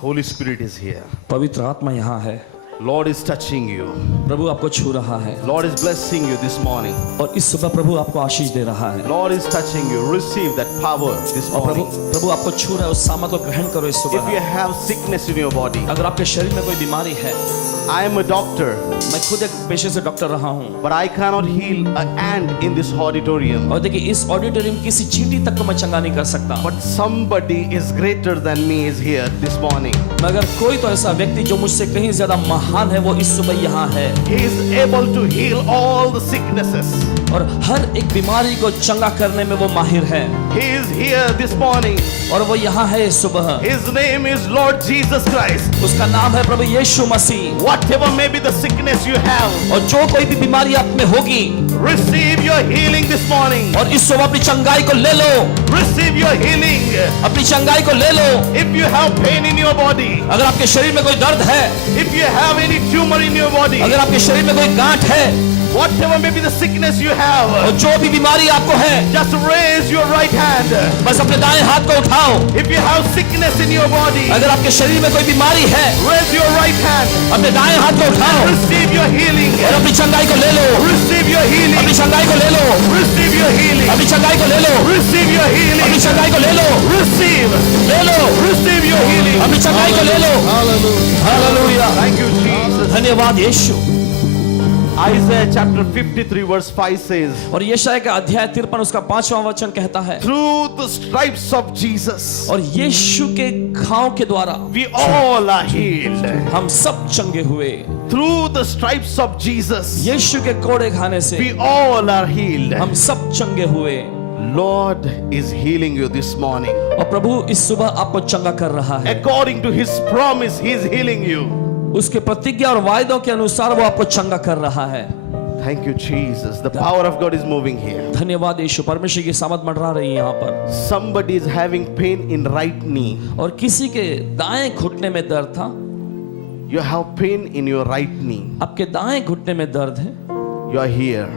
Holy Spirit is here. पवित्र आत्मा यहाँ है। Lord is touching you. प्रभु आपको छू रहा है Lord is blessing you this morning. और इस सुबह प्रभु आपको आशीष दे रहा है। Lord is touching you. Receive that power this और morning. प्रभु आपको छू रहा है, उस सामर्थ को ग्रहण करो इस If you सुबह। have sickness in your body, अगर आपके शरीर में कोई बीमारी है, I am a doctor, मैं खुद एक पेशे से डॉक्टर रहा हूँ, but I cannot heal an ant in this auditorium. और देखिए इस ऑडिटोरियम किसी चींटी तक को मैं चंगा नहीं कर सकता, But somebody is greater than me is here this morning. मगर कोई तो ऐसा व्यक्ति जो मुझसे कहीं ज्यादा महान है वो इस सुबह यहाँ है He is able to heal all the sicknesses. और हर एक बीमारी को चंगा करने में वो माहिर है He is here this morning. और वो यहाँ है इस सुबह। His name is Lord Jesus Christ. उसका नाम है प्रभु यीशु मसीह। Whatever may be the sickness you have, और जो कोई भी बीमारी आप में होगी, receive your healing this morning. और इस सुबह अपनी चंगाई को ले लो, Receive your healing. अपनी चंगाई को ले लो। If you have pain in your body, अगर आपके शरीर में कोई दर्द है, if you have any tumor in your body, अगर आपके शरीर में कोई गांठ है, whatever may be the sickness you have, और जो भी बीमारी आपको है, just raise your right hand. बस अपने दाएं हाथ को उठाओ। If you have sickness in your body, अगर आपके शरीर में कोई बीमारी है, raise your right hand. अपने दाएं हाथ को उठाओ Receive your healing. और अपनी चंगाई को ले लो, Receive your healing. अपनी चंगाई को ले लो, Receive your healing. अपनी चंगाई को ले लो, Receive your अपनी healing. चंगाई को ले लो, Receive. ले लो, Receive your healing. अपनी चंगाई को ले लो। Hallelujah, Thank you, Jesus. धन्यवाद यीशु। Isaiah chapter 53 verse 5 says, और यशायाह का अध्याय 53 उसका 5वां वचन कहता है, through the stripes of Jesus, और यीशु के घाव के द्वारा we all are healed. हम सब चंगे हुए। Through the stripes of Jesus, यीशु के कोड़े खाने से we all are healed. हम सब चंगे हुए। Lord is healing you this morning. और प्रभु इस सुबह आपको चंगा कर रहा है। According to His promise, He is healing you. उसके प्रतिज्ञा और वायदों के अनुसार वो आपको चंगा कर रहा है। Thank you, Jesus. The power of God is moving here. धन्यवाद यीशु, परमेश्वर की सामर्थ मंडरा रही है यहाँ पर। Somebody is having pain in right knee. और किसी के दाएं घुटने में दर्द था। You have pain in your right knee. आपके दाएं घुटने में दर्द है। You are here.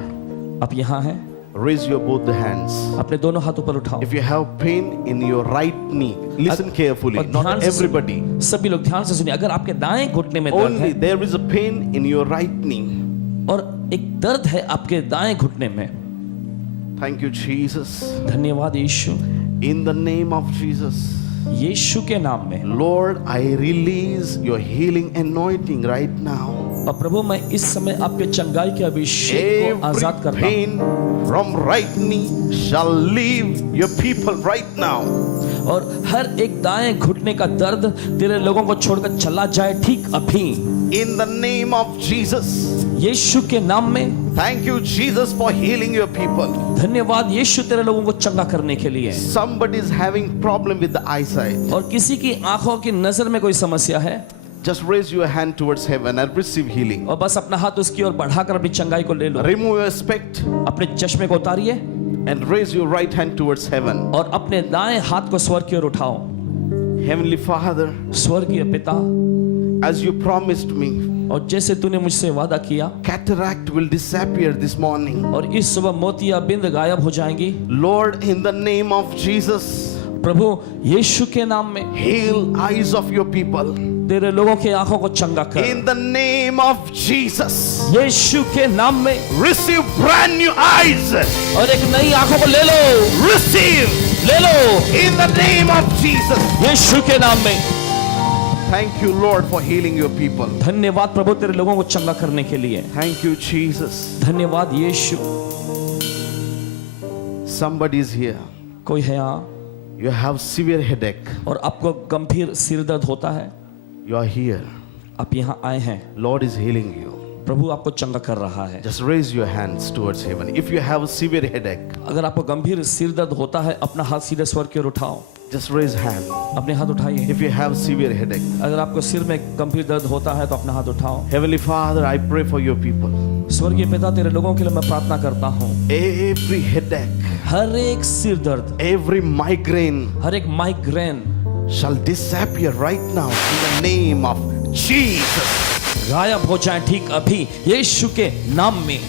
आप यहाँ हैं। Raise your both the hands. अपने दोनों हाथ ऊपर उठाओ। If you have pain in your right knee, listen carefully. और ध्यान Not से everybody. सभी लोग ध्यान से सुनिए। अगर आपके दाएं घुटने में दर्द Only है there is a pain in your right knee. और एक दर्द है आपके दाएं घुटने में, Thank you, Jesus. धन्यवाद यीशु। In the name of Jesus, यीशु के नाम में Lord, I release your healing anointing right now. और प्रभु मैं इस समय आपके चंगाई के अभिषेक को आजाद Every करता हूँ। pain from right knee shall leave your people right now. और हर एक दाएं घुटने का दर्द तेरे लोगों को छोड़कर चला जाए ठीक अभी, In the name of Jesus. यीशु के नाम में। Thank you, Jesus, for healing your people. धन्यवाद यीशु तेरे लोगों को चंगा करने के लिए। Somebody is having problem with the eyesight. और किसी की आंखों की नजर में कोई समस्या है, Just raise your hand towards heaven and receive healing. और बस अपना हाथ उसकी ओर बढ़ाकर अपनी चंगाई को ले लो। Remove your spect अपने चश्मे को उतारिए and raise your right hand towards heaven. और अपने दाएं हाथ को स्वर्ग की ओर उठाओ। Heavenly Father, स्वर्गीय पिता, as you promised me, और जैसे तूने मुझसे वादा किया, cataract will disappear this morning. और इस सुबह मोतिया बिंद गायब हो जाएंगी। Lord, in the name of Jesus, प्रभु यीशु के नाम में heal eyes of your people. तेरे लोगों की आंखों को चंगा कर। In the name of Jesus, यीशु के नाम में receive brand new eyes. और एक नई आंखों को ले लो, Receive ले लो in the name of Jesus. यीशु के नाम में। Thank you, Lord, for healing your people. धन्यवाद प्रभु तेरे लोगों को चंगा करने के लिए। Thank you, Jesus. धन्यवाद यीशु। Somebody is here. कोई है यहाँ You have severe headache. और आपको गंभीर सिर दर्द होता है, You are here. आप यहाँ आए हैं, Lord is healing you. प्रभु आपको चंगा कर रहा है। Just raise your hands towards heaven. If you have a severe headache, अगर आपको गंभीर सिर दर्द होता है, अपना हाथ सीधे स्वर्ग की ओर उठाओ। just raise hand. अपने हाथ उठाइए। If you have severe headache, अगर आपको सिर में गंभीर दर्द होता है तो अपना हाथ उठाओ। Heavenly Father, I pray for your people. स्वर्गीय पिता, तेरे लोगों के लिए मैं प्रार्थना करता हूँ। Every headache, हर एक सिर दर्द, every migraine हर एक migraine shall disappear right now in the name of Jesus. गायब हो जाए ठीक अभी यीशु के नाम में।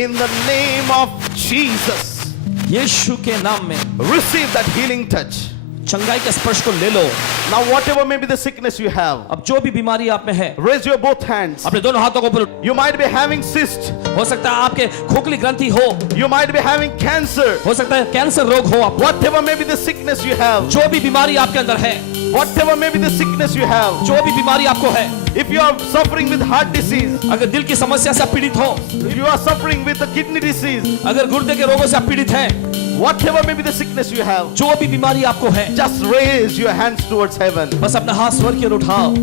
In the name of Jesus, यीशु के नाम में receive that healing touch. चंगाई के स्पर्श को ले लो। Now, whatever may be the sickness you have, अब जो भी बीमारी आप में है, raise your both hands. अपने दोनों हाथों को ऊपर। You might be having cyst. हो सकता है आपके खोखली ग्रंथि हो, You might be having cancer. हो सकता है कैंसर रोग हो आप। Whatever may be the sickness you have, जो भी बीमारी आपके अंदर है, whatever may be the sickness you have, जो भी बीमारी आपको है, if you are suffering with heart disease, अगर दिल की समस्या से आप पीड़ित हो, if you are suffering with the kidney disease, अगर गुर्दे के रोगों से आप पीड़ित हैं, whatever may be the sickness you have, जो भी बीमारी आपको है, just raise your hands towards heaven. बस अपना हाथ स्वर्ग की ओर उठाओ।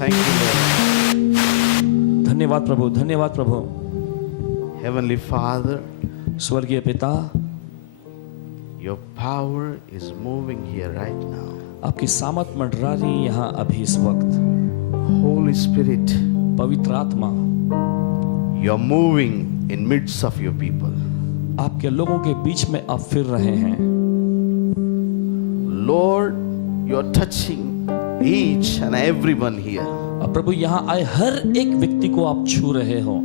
Thank you, Lord. धन्यवाद प्रभु, धन्यवाद प्रभु। Heavenly Father, स्वर्गीय पिता, your power is moving here right now. आपकी सामर्थ मंडरा रही यहाँ अभी इस वक्त। Holy Spirit, पवित्र आत्मा, you're moving in midst of your people. आपके लोगों के बीच में आप फिर रहे हैं। Lord, you're touching each and everyone here. और प्रभु यहाँ आए हर एक व्यक्ति को आप छू रहे हो।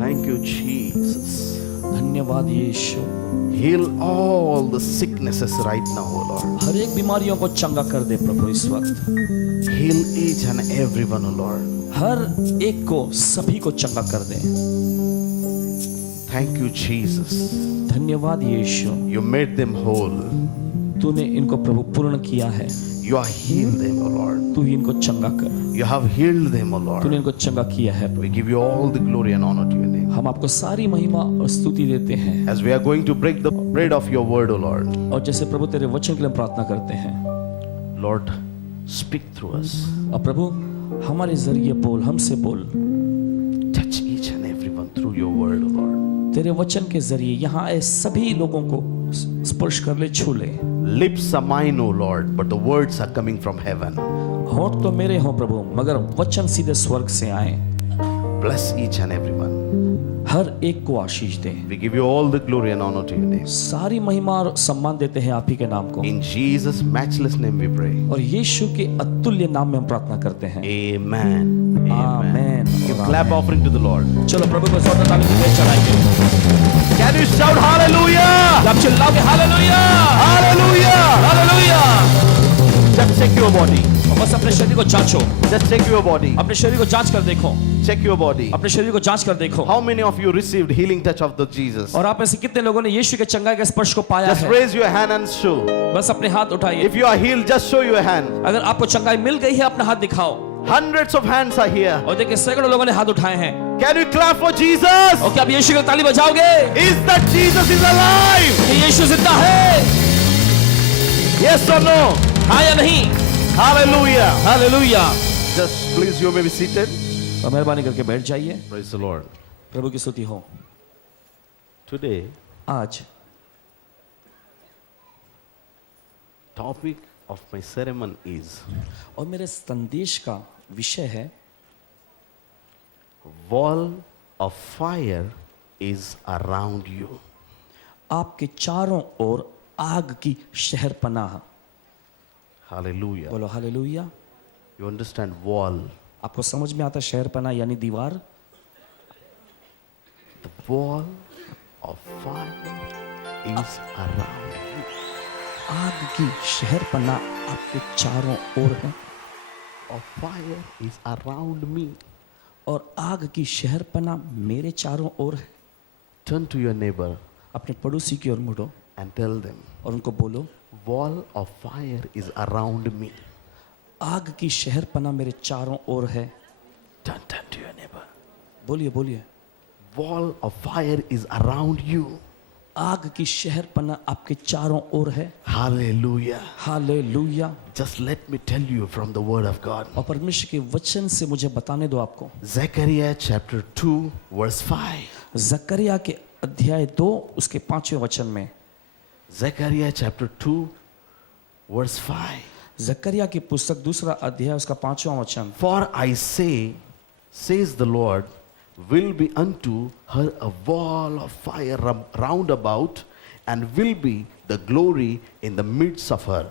Thank you, Jesus. धन्यवाद यीशु। Heal all the sicknesses right now, O Lord. हर एक बीमारियों को चंगा कर दे प्रभु इस वक्त। Heal each and everyone, O Lord. हर एक को, सभी को चंगा कर दे। Thank you, Jesus. धन्यवाद यीशु। You made them whole. तूने इनको प्रभु पूर्ण किया है। You have healed them, O Lord. तू ही इनको चंगा कर। You have healed them, O तूने Lord. इनको चंगा किया है We Prabhu. give you all the glory and honor to your name. हम आपको सारी महिमा और स्तुति देते हैं। As we are going to break the bread of your word, O Lord. और जैसे प्रभु तेरे वचन के लिए प्रार्थना करते हैं, Lord, speak through us. और प्रभु हमारे जरिए बोल, हमसे बोल। Touch each and everyone through your word, O Lord. तेरे वचन के जरिए यहाँ आए सभी लोगों को स्पर्श कर ले, छू ले। Lips are mine, O Lord, but the words are coming from heaven. होंठ तो मेरे हों प्रभु, मगर वचन सीधे स्वर्ग से आए। Bless each and everyone. हर एक को आशीष दे। We give you all the glory and honor to your name. सारी महिमा और सम्मान देते हैं आप ही के नाम को। In Jesus' matchless name we pray. और यीशु के अतुल्य नाम में हम प्रार्थना करते हैं। Amen. Amen. Give clap offering to the Lord. चलो प्रभु को जोरदार ताली की भेंट चढ़ाएंगे। Can you shout hallelujah? आप चिल्लाओगे hallelujah, Hallelujah. Hallelujah. Just check your body. और बस अपने शरीर को जांचो, Just check your body. अपने शरीर को जांच कर देखो, Check your body. अपने शरीर को जांच कर देखो। How many of you received healing touch of the Jesus? और आप में से कितने लोगों ने यीशु के चंगाई के स्पर्श को पाया Just है? raise your hand and show. बस अपने हाथ उठाइए। If you are healed, just show your hand. अगर आपको चंगाई मिल गई है, अपना हाथ दिखाओ। Hundreds of hands are here. और देखिए सैकड़ों लोगों ने हाथ उठाए हैं। Can you clap for Jesus? और क्या आप यीशु की ताली बजाओगे? Is that Jesus is alive? कि यीशु जिंदा है? Yes or no? हाँ या नहीं? Hallelujah. Hallelujah. Just please, you may be seated. और मेहरबानी करके बैठ जाइए। Praise the Lord. प्रभु की स्तुति हो। Today, आज topic of my sermon is और मेरे संदेश का विषय है wall of fire is around you. आपके चारों ओर आग की शहरपनाह। Hallelujah. बोलो हालेलुया। You understand wall? आपको समझ में आता शहरपनाह यानी दीवार? The wall of fire is around you. आग की शहरपनाह आपके चारों ओर है। Of fire is around me. और आग की शहरपनाह मेरे चारों ओर है। Turn to your neighbor अपने पड़ोसी की ओर मुड़ो and tell them, और उनको बोलो, wall of fire is around me. आग की शहरपनाह मेरे चारों ओर है। Turn to your neighbor. बोलिए बोलिए। Wall of fire is around you. आग की शहरपनाह आपके चारों ओर है। Hallelujah. Hallelujah. Just let me tell you from the word of God. और परमेश्वर के वचन से मुझे बताने दो आपको। Zechariah chapter 2 verse 5. जकरिया के अध्याय 2 उसके 5वें वचन में। Zechariah chapter 2 verse 5. जकरिया की पुस्तक दूसरा अध्याय उसका 5वां वचन। For I say, says the Lord, will be unto her a wall of fire round about, and will be the glory in the midst of her.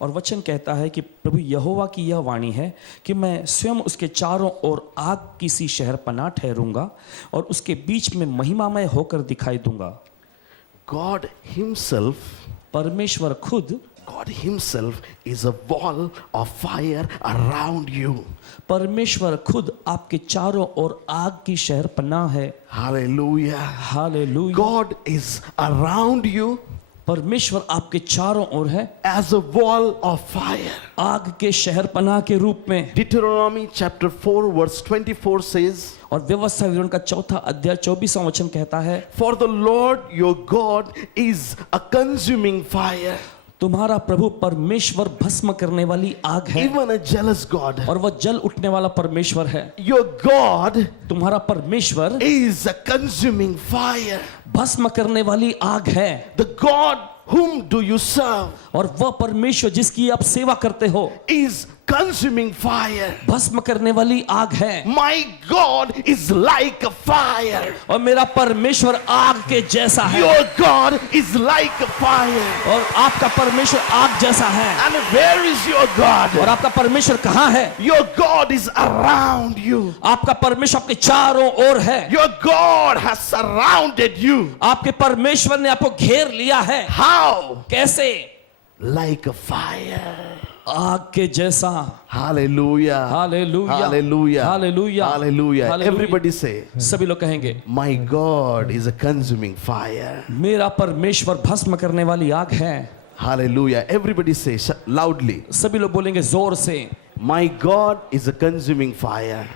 और वचन कहता है कि प्रभु यहोवा की यह वाणी है कि मैं स्वयं उसके चारों ओर आग की सी शहरपनाह ठहरूंगा और उसके बीच में महिमामय होकर दिखाई दूंगा। God Himself, परमेश्वर खुद, God Himself is a wall of fire around you. परमेश्वर खुद आपके चारों ओर आग की शहर पनाह है। Hallelujah. Hallelujah. God is around you परमेश्वर आपके चारों ओर है as a wall of fire. आग के शहर पनाह के रूप में। Deuteronomy chapter 4 verse 24 says, और व्यवस्था विवरण का 4 अध्याय 24वां वचन कहता है, For the Lord your God is a consuming fire, तुम्हारा प्रभु परमेश्वर भस्म करने वाली आग है even a jealous God. और वह जल उठने वाला परमेश्वर है। Your God तुम्हारा परमेश्वर is a consuming fire. भस्म करने वाली आग है। The God whom do you serve और वह परमेश्वर जिसकी आप सेवा करते हो is consuming fire. भस्म करने वाली आग है। My God is like a fire. और मेरा परमेश्वर आग के जैसा है। Your God is like a fire. और आपका परमेश्वर आग जैसा है। And where is your God? और आपका परमेश्वर कहाँ है? Your God is around you. आपका परमेश्वर आपके चारों ओर है। Your God has surrounded you. आपके परमेश्वर ने आपको घेर लिया है। How? कैसे? Like a fire. आग के जैसा। Hallelujah. Hallelujah. Hallelujah. Hallelujah. Hallelujah. Hallelujah. Everybody say, सभी लोग कहेंगे, My God is a consuming fire. मेरा परमेश्वर भस्म करने वाली आग है। Hallelujah. Everybody say loudly, सभी लोग बोलेंगे जोर से, My God is a consuming fire.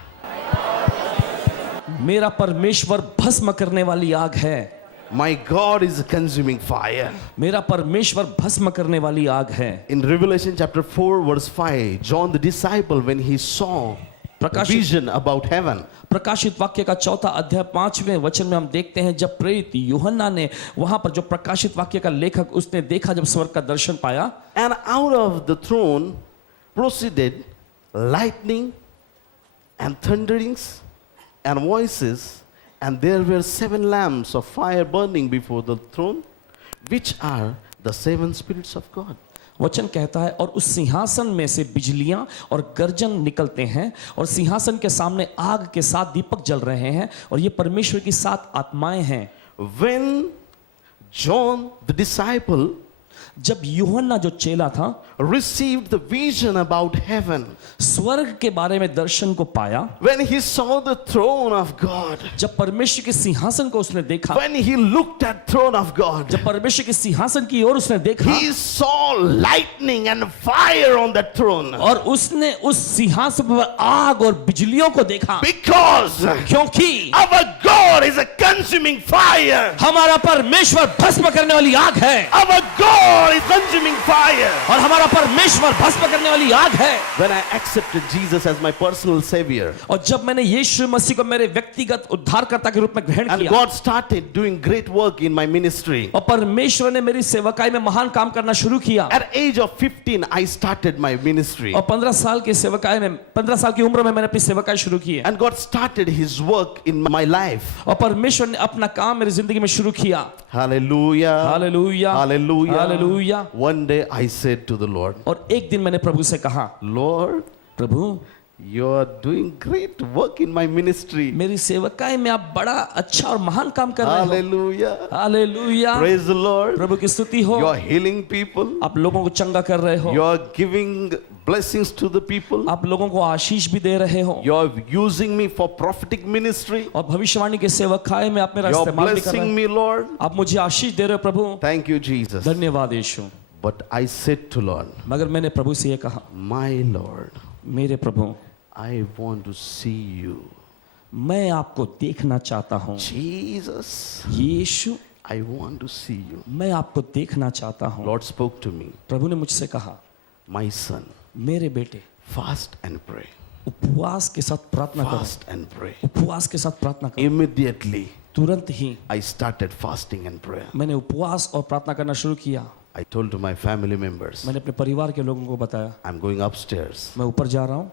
मेरा परमेश्वर भस्म करने वाली आग है। My God is a consuming fire. मेरा परमेश्वर भस्म करने वाली आग है। In Revelation chapter 4 verse 5, John the disciple, when he saw a vision about heaven, प्रकाशित वाक्य का 4 अध्याय 5वें वचन में हम देखते हैं, जब प्रेरित यूहन्ना ने वहां पर जो प्रकाशित वाक्य का लेखक उसने देखा, जब स्वर्ग का दर्शन पाया, and out of the throne proceeded lightning and thunderings and voices, and there were 7 lamps of fire burning before the throne, which are the 7 spirits of God. वचन कहता है, और उस सिंहासन में से बिजलियां और गर्जन निकलते हैं, और सिंहासन के सामने आग के 7 दीपक जल रहे हैं, और ये परमेश्वर की 7 आत्माएं हैं। When John the disciple जब यूहन्ना जो चेला था received the vision about heaven, स्वर्ग के बारे में दर्शन को पाया, when he saw the throne of God, जब परमेश्वर के सिंहासन को उसने देखा, when he looked at throne of God, जब परमेश्वर के सिंहासन की ओर उसने देखा, he saw lightning and fire on that throne. और उसने उस सिंहासन पर आग और बिजलियों को देखा, Because क्योंकि our God is a consuming fire. हमारा परमेश्वर भस्म करने वाली आग है। Our God is consuming fire. और हमारा परमेश्वर भस्म करने वाली आग है। When I accepted Jesus as my personal savior, और जब मैंने यीशु मसीह को मेरे व्यक्तिगत उद्धारकर्ता के रूप में ग्रहण and किया, God started doing great work in my ministry, और परमेश्वर ने मेरी सेवकाई में महान काम करना शुरू किया, at age of 15 I started my ministry, और 15 साल की सेवकाई में 15 साल की उम्र में मैंने अपनी सेवकाई शुरू की है, and God started his work in my life. और परमेश्वर ने अपना काम मेरी जिंदगी में शुरू किया। Hallelujah. Hallelujah, Hallelujah. Hallelujah. One day I said to the Lord, और एक दिन मैंने प्रभु से कहा, Lord, Prabhu you are doing great work in my ministry. मेरी सेवकाई में आप बड़ा अच्छा और महान काम कर रहे हो। Hallelujah. Hallelujah, Praise the Lord. प्रभु की स्तुति हो। You are healing people. आप लोगों को चंगा कर रहे हो, You are giving blessings to the people. आप लोगों को आशीष भी दे रहे हो, You are using me for prophetic ministry. और भविष्यवाणी के सेवकाई में आप मेरा You are इस्तेमाल भी कर रहे blessing हो। me, Lord. आप मुझे आशीष दे रहे हो प्रभु, Thank you, Jesus. धन्यवाद यीशु। But I said to Lord, मगर मैंने प्रभु से ये कहा, my Lord, मेरे प्रभु, I want to see you. मैं आपको देखना चाहता हूँ। Jesus, Yeshu, I want to see you. मैं आपको देखना चाहता हूँ। Lord spoke to me, प्रभु ने मुझसे कहा, my son, मेरे बेटे, fast and pray. उपवास के साथ प्रार्थना करो। Fast and pray. उपवास के साथ प्रार्थना करो। Immediately, तुरंत ही I started fasting and prayer. मैंने उपवास और प्रार्थना करना शुरू किया। I told to my family members, मैंने अपने परिवार के लोगों को बताया, I'm going upstairs. मैं ऊपर जा रहा हूँ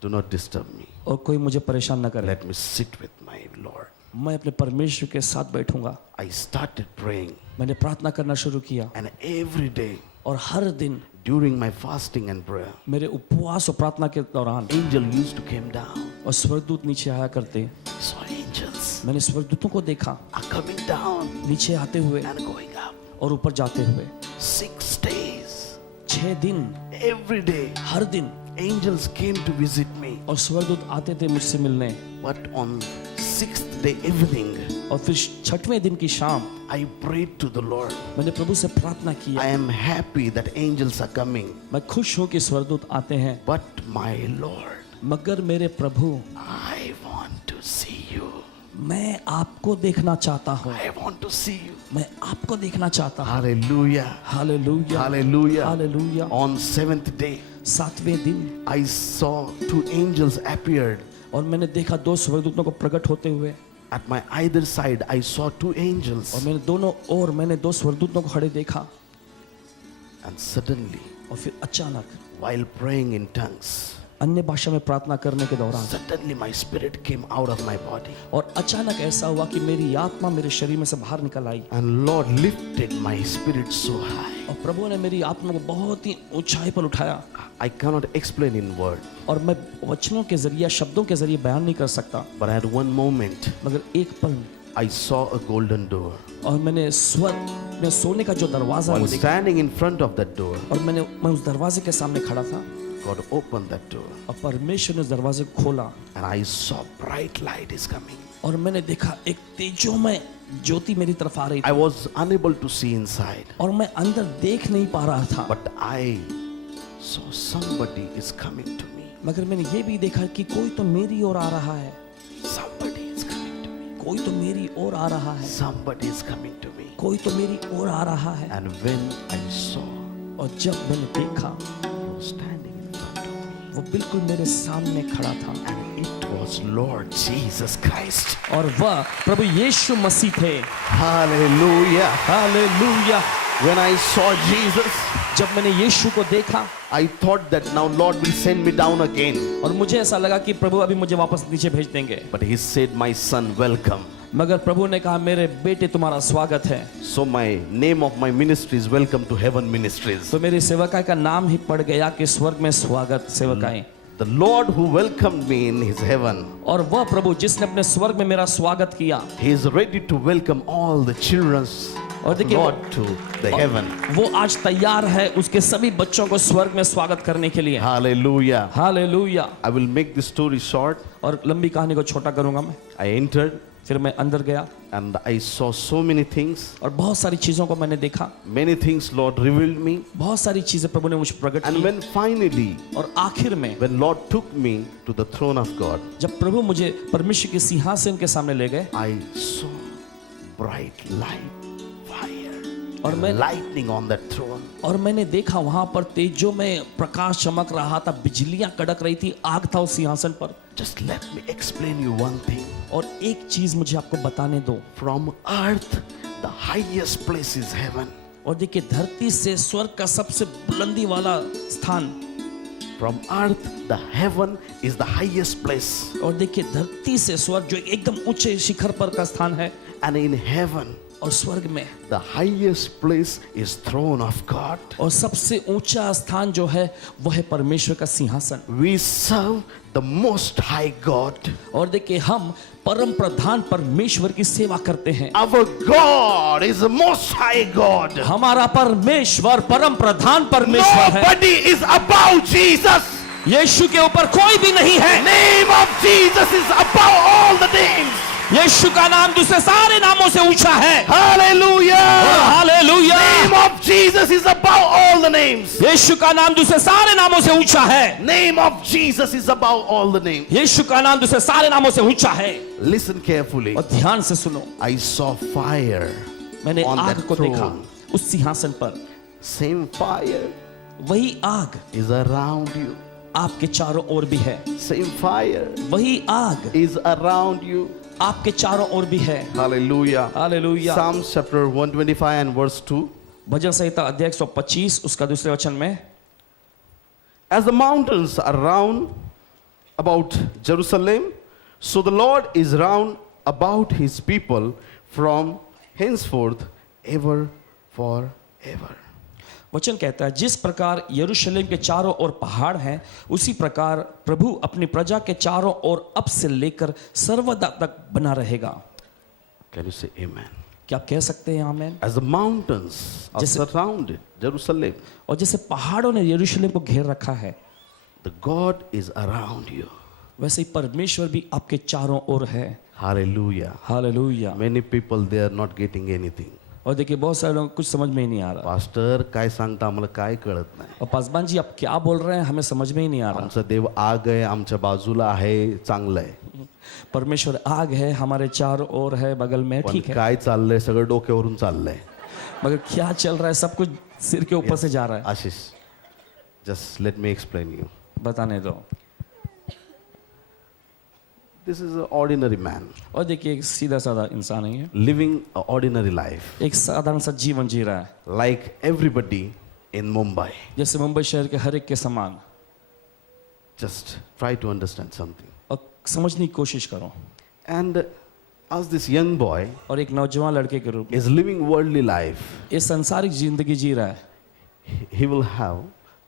Do not disturb me. और कोई मुझे परेशान न करे। Let me sit with my Lord. मैं अपने परमेश्वर के साथ बैठूंगा। I started praying, मैंने प्रार्थना करना शुरू किया, and every day और हर दिन during my fasting and prayer, मेरे उपवास और प्रार्थना के दौरान angel used to come down. और स्वर्गदूत नीचे आया करते। I saw angels. मैंने स्वर्गदूतों को देखा are coming down नीचे आते हुए and going up. और ऊपर जाते हुए। 6 days, 6 दिन every day, हर दिन angels came to visit me. और स्वर्गदूत आते थे मुझसे मिलने। But on 6th day evening, और फिर 6वें दिन की शाम I prayed to the Lord. मैंने प्रभु से प्रार्थना I किया। am happy that angels are coming. मैं खुश हूँ कि स्वर्गदूत आते हैं, But my Lord, मगर मेरे प्रभु I want to see you. मैं आपको देखना चाहता हूँ, I want to see you. मैं आपको देखना चाहता हूँ। Hallelujah. Hallelujah Hallelujah. Hallelujah. On 7th day, 7वें दिन I saw 2 angels appeared. और मैंने देखा 2 स्वर्गदूतों को प्रकट होते हुए At my either side, I saw 2 और angels. मैंने दोनों ओर मैंने 2 स्वर्गदूतों को खड़े देखा। And suddenly, और फिर अचानक while praying in tongues, अन्य भाषा में प्रार्थना करने के दौरान suddenly my spirit came out of my body. और अचानक ऐसा हुआ कि मेरी आत्मा मेरे शरीर में से बाहर निकल आई And Lord lifted my spirit so high. और प्रभु ने मेरी आत्मा को बहुत ही ऊंचाई पर उठाया। I cannot explain in word. और मैं वचनों के जरिए शब्दों के जरिए बयान नहीं कर सकता, But at one moment, मगर एक पल I saw a golden door. और मैंने स्वर्ग में सोने का जो दरवाजा है While वो देखा standing in front of that door, और मैं उस दरवाजे के सामने खड़ा था God opened that door. और परमेश्वर ने उस दरवाजे को खोला And I saw bright light is coming. और मैंने देखा एक तेजोमय ज्योति मेरी तरफ आ रही I थी was unable to see inside. और मैं अंदर देख नहीं पा रहा था, But I saw somebody is coming to me. मगर मैंने ये भी देखा कि कोई तो मेरी ओर आ रहा है, Somebody is coming to me. कोई तो मेरी ओर आ रहा है, Somebody is coming to me. कोई तो मेरी ओर आ रहा है। And when I saw और जब मैंने देखा who was standing in front of me, वो बिल्कुल मेरे सामने खड़ा था and it was Lord Jesus Christ. और वह प्रभु यीशु मसीह थे। Hallelujah. Hallelujah. When I saw Jesus, जब मैंने यीशु को देखा I thought that now Lord will send me down again. और मुझे ऐसा लगा कि प्रभु अभी मुझे वापस नीचे भेज देंगे, But he said, my son, welcome. मगर प्रभु ने कहा मेरे बेटे तुम्हारा स्वागत है। So my name of my ministry is Welcome to Heaven Ministries. तो मेरी सेवकाई का नाम ही पड़ गया कि स्वर्ग में स्वागत सेवकाई। The Lord who welcomed me in his heaven, और वह प्रभु जिसने अपने स्वर्ग में मेरा स्वागत किया, he is ready to welcome all the children और of देखिए Lord to the heaven. वो आज तैयार है उसके सभी बच्चों को स्वर्ग में स्वागत करने के लिए। Hallelujah. Hallelujah. I will make this story short. और लंबी कहानी को छोटा करूंगा मैं। I entered फिर मैं अंदर गया and I saw so many things. और बहुत सारी चीजों को मैंने देखा, Many things Lord revealed me. बहुत सारी चीजें प्रभु ने मुझे प्रकट And की। when finally, और आखिर में when Lord took me to the throne of God, जब प्रभु मुझे परमेश्वर के सिंहासन के सामने ले गए I saw bright light, fire, और मैं lightning on that throne. और मैंने देखा वहां पर तेजों में प्रकाश चमक रहा था, बिजलियां कड़क रही थी, आग था उस सिंहासन पर। Just let me explain you one thing. और एक चीज मुझे आपको बताने दो। From earth, the highest place is heaven. और देखिए धरती से स्वर्ग का सबसे बुलंदी वाला स्थान, From earth, the heaven is the highest place. और देखिए धरती से स्वर्ग जो एकदम ऊंचे शिखर पर का स्थान है, And in heaven, और स्वर्ग में the highest place is throne of God. और सबसे ऊंचा स्थान जो है वो है परमेश्वर का सिंहासन। We serve the most high God. और देखिए हम परम प्रधान परमेश्वर की सेवा करते हैं। Our God is the most high God. हमारा परमेश्वर परम प्रधान परमेश्वर है। Nobody is above Jesus. यीशु के ऊपर कोई भी नहीं है। Name of Jesus is above all the names. यीशु का नाम दूसरे सारे नामों से ऊंचा है। Hallelujah. Hallelujah. Name of Jesus is above all the names. यीशु का नाम दूसरे सारे नामों से ऊंचा है। Name of Jesus is above all the names. यीशु का नाम दूसरे सारे नामों से ऊंचा है। Listen carefully. और ध्यान से सुनो, I saw fire मैंने on आग that को देखा throne. उस सिंहासन पर। Same fire वही आग is around you. आपके चारों ओर भी है। Same fire वही आग is around you. आपके चारों ओर भी है। Hallelujah. Hallelujah. Psalms chapter 125 and verse 2. भजन संहिता अध्याय 125 उसका दूसरे वचन में, As the mountains are round about Jerusalem, so the Lord is round about his people from henceforth ever forever. वचन कहता है जिस प्रकार यरूशलेम के चारों ओर पहाड़ हैं, उसी प्रकार प्रभु अपनी प्रजा के चारों ओर अब से लेकर सर्वदा तक बना रहेगा। Can you say amen? क्या आप कह सकते हैं आमेन? As the mountains are surrounded Jerusalem, और जैसे पहाड़ों ने यरूशलेम को घेर रखा है, the God is around you. वैसे ही परमेश्वर भी आपके चारों ओर है। Hallelujah. Hallelujah. Many people, they are not getting anything. और देखिए बहुत सारे लोगों को कुछ समझ में ही नहीं आ रहा। पास्टर काय सांगता आम्हाला काय कळत नाही. और पासवान जी आप क्या बोल रहे हैं, हमें समझ में ही नहीं आ रहा। आमचा देव आग आहे, आमच्या बाजूला आहे, चांगलं आहे. परमेश्वर आग है, हमारे चारों ओर है, बगल में, पण ठीक है, काय चाललंय, सगळं डोक्यावरून चाललंय. मगर क्या चल रहा है, सब कुछ सिर के ऊपर से जा रहा है। आशीष, just let me explain you. बताने दो। This is an ordinary man और देखिए एक सीधा साधा इंसान ही है, living an ordinary life एक साधारण सा जीवन जी रहा है, like everybody in Mumbai. जैसे मुंबई शहर के हर एक के समान। Just try to understand something. और समझने की कोशिश करो। And as this young boy और एक नौजवान लड़के के रूप में is living worldly life, ये सांसारिक जिंदगी जी रहा है, he will have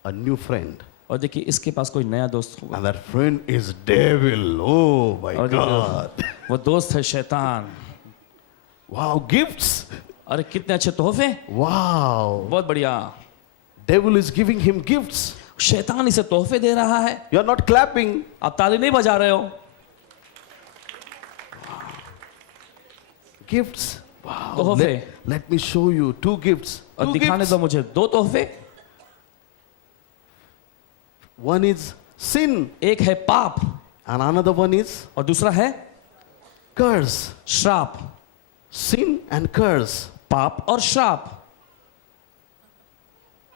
a new friend. और देखिए इसके पास कोई नया दोस्त होगा, And that friend is devil. Oh my और God. देखिए वो दोस्त है शैतान। Wow, gifts. अरे कितने अच्छे तोहफे, Wow. बहुत बढ़िया। Devil is giving him gifts. शैतान इसे तोहफे दे रहा है, You are not clapping. आप ताली नहीं बजा रहे हो। Gifts. Wow. तोहफे। Let me show you two gifts. और Two दिखाने gifts. दो मुझे दो तोहफे। One is sin एक है पाप and another one is और दूसरा है curse. श्राप। Sin and curse. पाप और श्राप।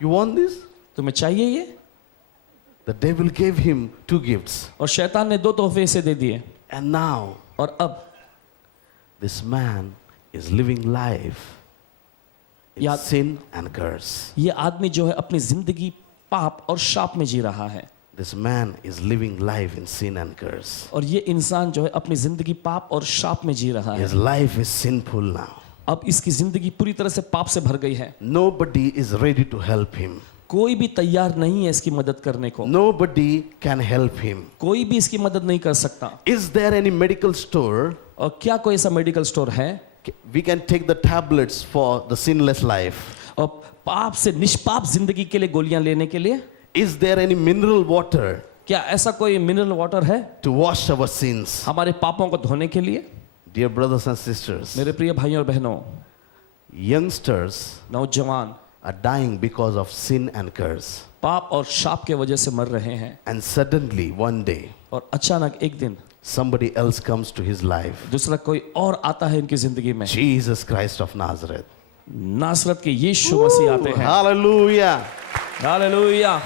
You want this? तुम्हें चाहिए ये? The devil gave him two gifts. और शैतान ने दो तोहफे इसे दे दिए। And now और अब this man is living life in Yeah. sin and curse. ये आदमी जो है अपनी जिंदगी पाप और श्राप में जी रहा है, This man is living life in sin and curse. और ये इंसान जो है अपनी जिंदगी पाप और श्राप में जी रहा है। His life is sinful now. अब इसकी जिंदगी पूरी तरह से पाप से भर गई है। Nobody is ready to help him. कोई भी तैयार नहीं है इसकी मदद करने को। Nobody can help him. कोई भी इसकी मदद नहीं कर सकता। Is there any medical store? और क्या कोई ऐसा मेडिकल स्टोर है? We can take the tablets for the sinless life. और पाप से निष्पाप जिंदगी के लिए गोलियां लेने के लिए? Is there any mineral water क्या ऐसा कोई मिनरल वाटर है to wash our sins? हमारे पापों को धोने के लिए? Dear brothers and sisters, मेरे प्रिय भाइयों और बहनों, youngsters नौजवान are dying because of sin and curse. पाप और शाप के वजह से मर रहे हैं, And suddenly, one day, और अचानक एक दिन somebody else comes to his life. दूसरा कोई और आता है इनकी जिंदगी में। Jesus Christ of Nazareth. नासरत के यीशु मसीह आते हैं। Hallelujah. Hallelujah.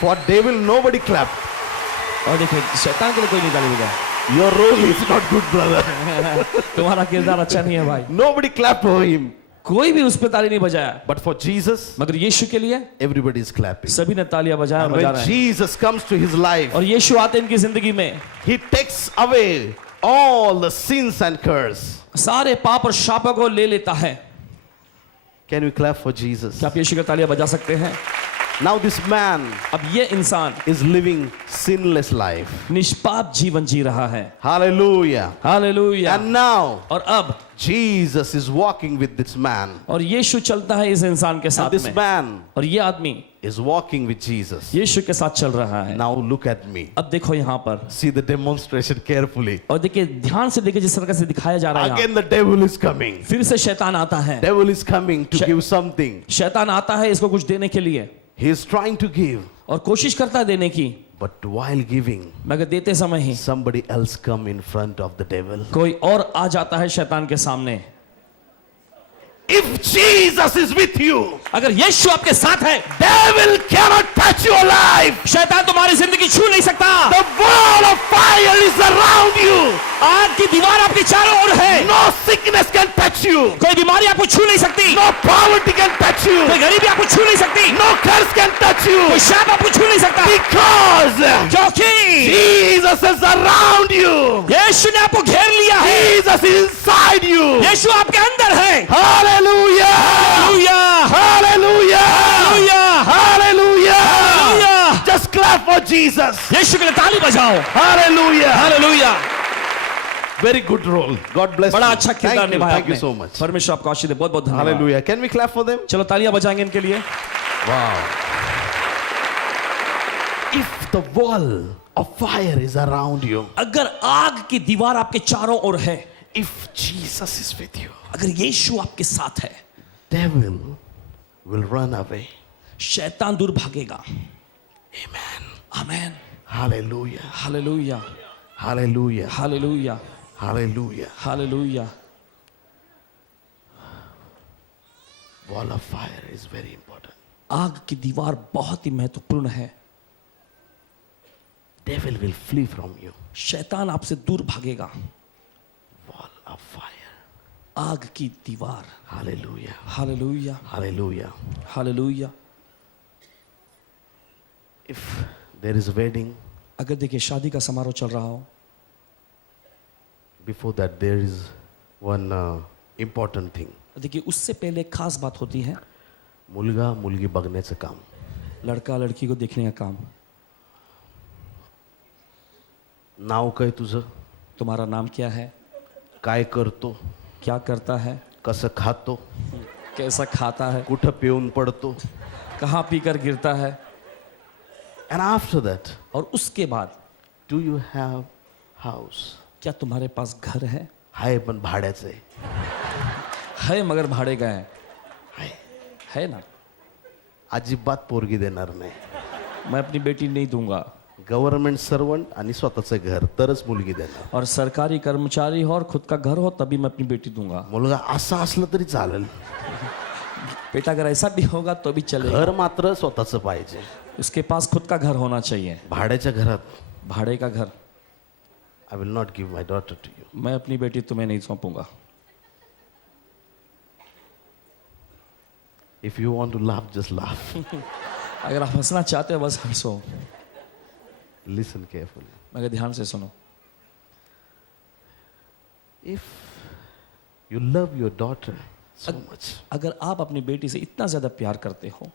For devil, nobody clapped. और देखिए शैतान के लिए कोई नहीं ताली बजाया। Your role is not good, brother. तुम्हारा किरदार अच्छा नहीं है भाई। Nobody clapped for him. कोई भी उस पे ताली नहीं बजाया, But for Jesus, मगर यीशु के लिए everybody is clapping. सभी ने तालियां बजाया And और बजा when रहे हैं। Jesus comes to his life, और यीशु आते हैं इनकी जिंदगी में, he takes away all the sins and curse. सारे पाप और शापों को ले लेता है। Can we clap for Jesus? क्या आप यीशु की तालियां बजा सकते हैं? Now this man अब ये इंसान is living sinless life. निष्पाप जीवन जी रहा है। Hallelujah. हालेलुया। And now और अब Jesus is walking with this man. और यीशु चलता है इस इंसान के And साथ this में, man और ये आदमी is walking with Jesus. यीशु के साथ चल रहा है। Now look at me. अब देखो यहाँ पर, See the demonstration carefully. और देखिए ध्यान से देखिए जिस तरह से दिखाया जा रहा है यहाँ। Again the devil is coming. फिर से शैतान आता है। Devil is coming to Sh- give something. शैतान आता है इसको कुछ देने के लिए, He is trying to give. और कोशिश करता है देने की, But while giving, मगर देते समय ही somebody else come in front of the devil. कोई और आ जाता है शैतान के सामने। If Jesus is with you, अगर यीशु आपके साथ है, devil cannot touch your life. शैतान तुम्हारी जिंदगी छू नहीं सकता। The wall of fire is around you. आग की दीवार आपके चारों ओर है। No sickness can touch you. कोई बीमारी आपको छू नहीं सकती, No poverty can touch you. कोई गरीबी आपको छू नहीं सकती, No curse can touch you. कोई शाप आपको छू नहीं सकता, Because क्योंकि Jesus is around you. यीशु ने आपको घेर लिया है। Jesus is inside you. यीशु आपके अंदर है। Hallelujah. Hallelujah, Hallelujah. Hallelujah. clap for Jesus. यीशु के लिए ताली बजाओ। Hallelujah. Hallelujah. Very good role. God bless बड़ा you. अच्छा किरदार निभाया Thank you आपने। so much. परमेश्वर आपको आशीष दे। बहुत बहुत धन्यवाद। Hallelujah. Can we clap for them? चलो तालियां बजाएंगे इनके लिए। Wow. If the wall of fire is around you, अगर आग की दीवार आपके चारों ओर है, if Jesus is with you, अगर यीशु आपके साथ है, devil will run away. शैतान दूर भागेगा। Amen. Amen. Hallelujah. Hallelujah. Hallelujah. Hallelujah. Hallelujah. Hallelujah. Wall of fire is very important. आग की दीवार बहुत ही महत्वपूर्ण है। Devil will flee from you. शैतान आपसे दूर भागेगा। Wall of fire. आग की दीवार। Hallelujah. Hallelujah. Hallelujah. Hallelujah. If there is a wedding, अगर देखिए शादी का समारोह चल रहा हो, before that there is one important thing. देखिए उससे पहले एक खास बात होती है, मुलगा मुलगी बघण्याचं काम. लड़का लड़की को देखने का काम। नाव काय तुझं? तुम्हारा नाम क्या है? काय करतो? क्या करता है? कसं खातो? कैसा खाता है? कुठं पिऊन पडतो? कहाँ पीकर गिरता है? And after that, और उसके बाद do you have house? क्या तुम्हारे पास घर है? हाय पण भाड्याचं आहे. है मगर भाड़े का हाय. है ना। अजिबात पोरगी देणार नाही. मैं अपनी बेटी नहीं दूंगा। गव्हर्नमेंट सर्वंट आणि स्वतःचं घर तरच मुलगी देणार. और सरकारी कर्मचारी हो और खुद का घर हो तभी मैं अपनी बेटी दूंगा। मुलगा असा असला तरी चालेल. बेटा अगर ऐसा भी होगा तो भी चलेगा। घर मात्र स्वतःचं पाहिजे. उसके पास खुद का घर होना चाहिए। भाड्याच्या घरात भाड़े का घर I will not give my daughter to you. मैं अपनी बेटी तुम्हें नहीं सौंपूंगा। If you want to laugh, just laugh. अगर आप हंसना चाहते हो बस हंसो, Listen carefully. मगर ध्यान से सुनो। If you love your daughter so much, अगर आप अपनी बेटी से इतना ज्यादा प्यार करते हो,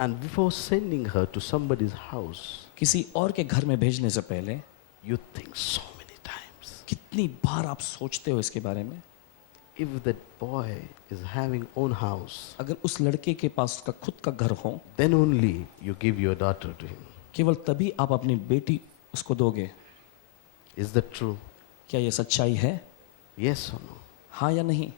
and before sending her to somebody's house, किसी और के घर में भेजने से पहले you think so many times. कितनी बार आप सोचते हो इसके बारे में। If that boy is having own house, अगर उस लड़के के पास उसका खुद का घर हो, then only you give your daughter to him. केवल तभी आप अपनी बेटी उसको दोगे। Is that true? क्या ये सच्चाई है? Yes or no? हाँ या नहीं?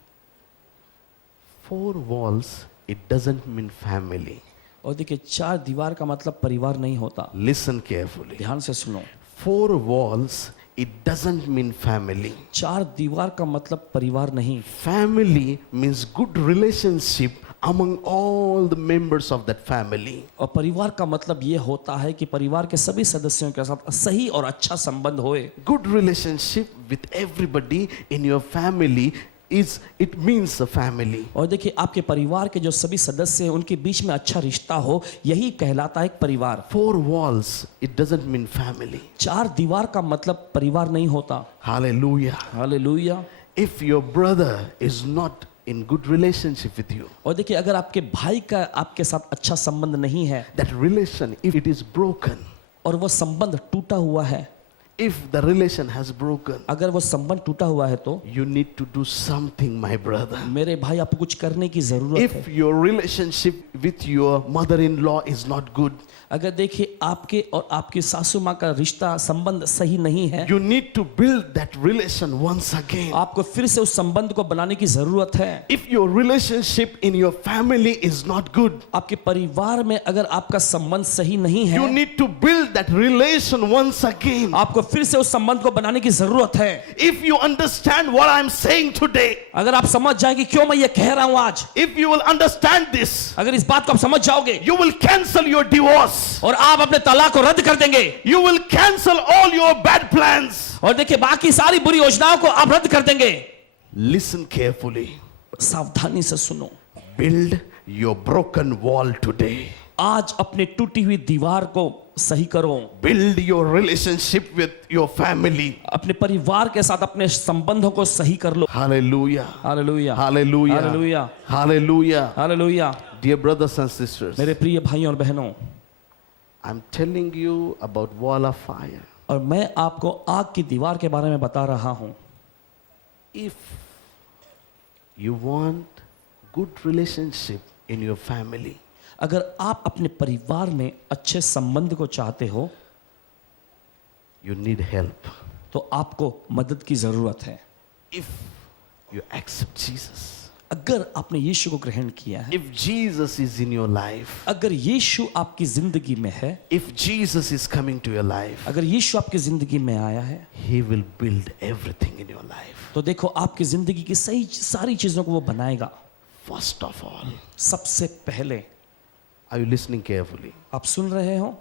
4 walls, it doesn't mean family. और देखिए 4 दीवार का मतलब परिवार नहीं होता। Listen carefully. ध्यान से सुनो। 4 walls, it doesn't mean family. 4 दीवार का मतलब परिवार नहीं। Family means good relationship among all the members of that family. और परिवार का मतलब ये होता है कि परिवार के सभी सदस्यों के साथ सही और अच्छा संबंध होए। Good relationship with everybody in your family it means a family. और देखिए आपके परिवार के जो सभी सदस्य हैं उनके बीच में अच्छा रिश्ता हो, यही कहलाता है एक परिवार। 4 walls, it doesn't mean family. 4 दीवार का मतलब परिवार नहीं होता। Hallelujah. Hallelujah. If your brother is not in good relationship with you, और देखिए अगर आपके भाई का आपके साथ अच्छा संबंध नहीं है, that relation, if it is broken, और वो संबंध टूटा हुआ है, if the relation has broken, अगर वो संबंध टूटा हुआ है तो you need to do something, my brother. मेरे भाई आपको कुछ करने की जरूरत है। If your relationship with your mother-in-law is not good, अगर देखिए आपके और आपकी सासू माँ का रिश्ता संबंध सही नहीं है, you need to build that relation once again. आपको फिर से उस संबंध को बनाने की जरूरत है। If your relationship in your family is not good, आपके परिवार में अगर आपका संबंध सही नहीं है, you need to build that relation once again. आपको फिर से उस संबंध को बनाने की जरूरत है। If you understand what I'm saying today, अगर आप समझ जाए कि क्यों मैं ये कह रहा हूं आज, if you will understand this, अगर इस बात को आप समझ जाओगे, you will cancel your divorce. और आप अपने तलाक को रद्द कर देंगे। You will cancel all your bad plans. और देखिए बाकी सारी बुरी योजनाओं को आप रद्द कर देंगे। Listen carefully. सावधानी से सुनो। Build your broken wall today. आज अपनी टूटी हुई दीवार को सही करो। Build your relationship with your family. अपने परिवार के साथ अपने संबंधों को सही कर लो। Hallelujah. Hallelujah. Hallelujah. I'm telling you about wall of fire. और मैं आपको आग की दीवार के बारे में बता रहा हूं। If you want good relationship in your family, अगर आप अपने परिवार में अच्छे संबंध को चाहते हो you need help. तो आपको मदद की जरूरत है। If you accept Jesus, अगर आपने यीशु को ग्रहण किया है, if Jesus is in your life, अगर यीशु आपकी जिंदगी में है, if Jesus is coming to your life, अगर यीशु आपकी जिंदगी में आया है, He will build everything in your life. तो देखो आपकी जिंदगी की सही सारी चीजों को वो बनाएगा। First of all, सबसे पहले, are you listening carefully? आप सुन रहे हो?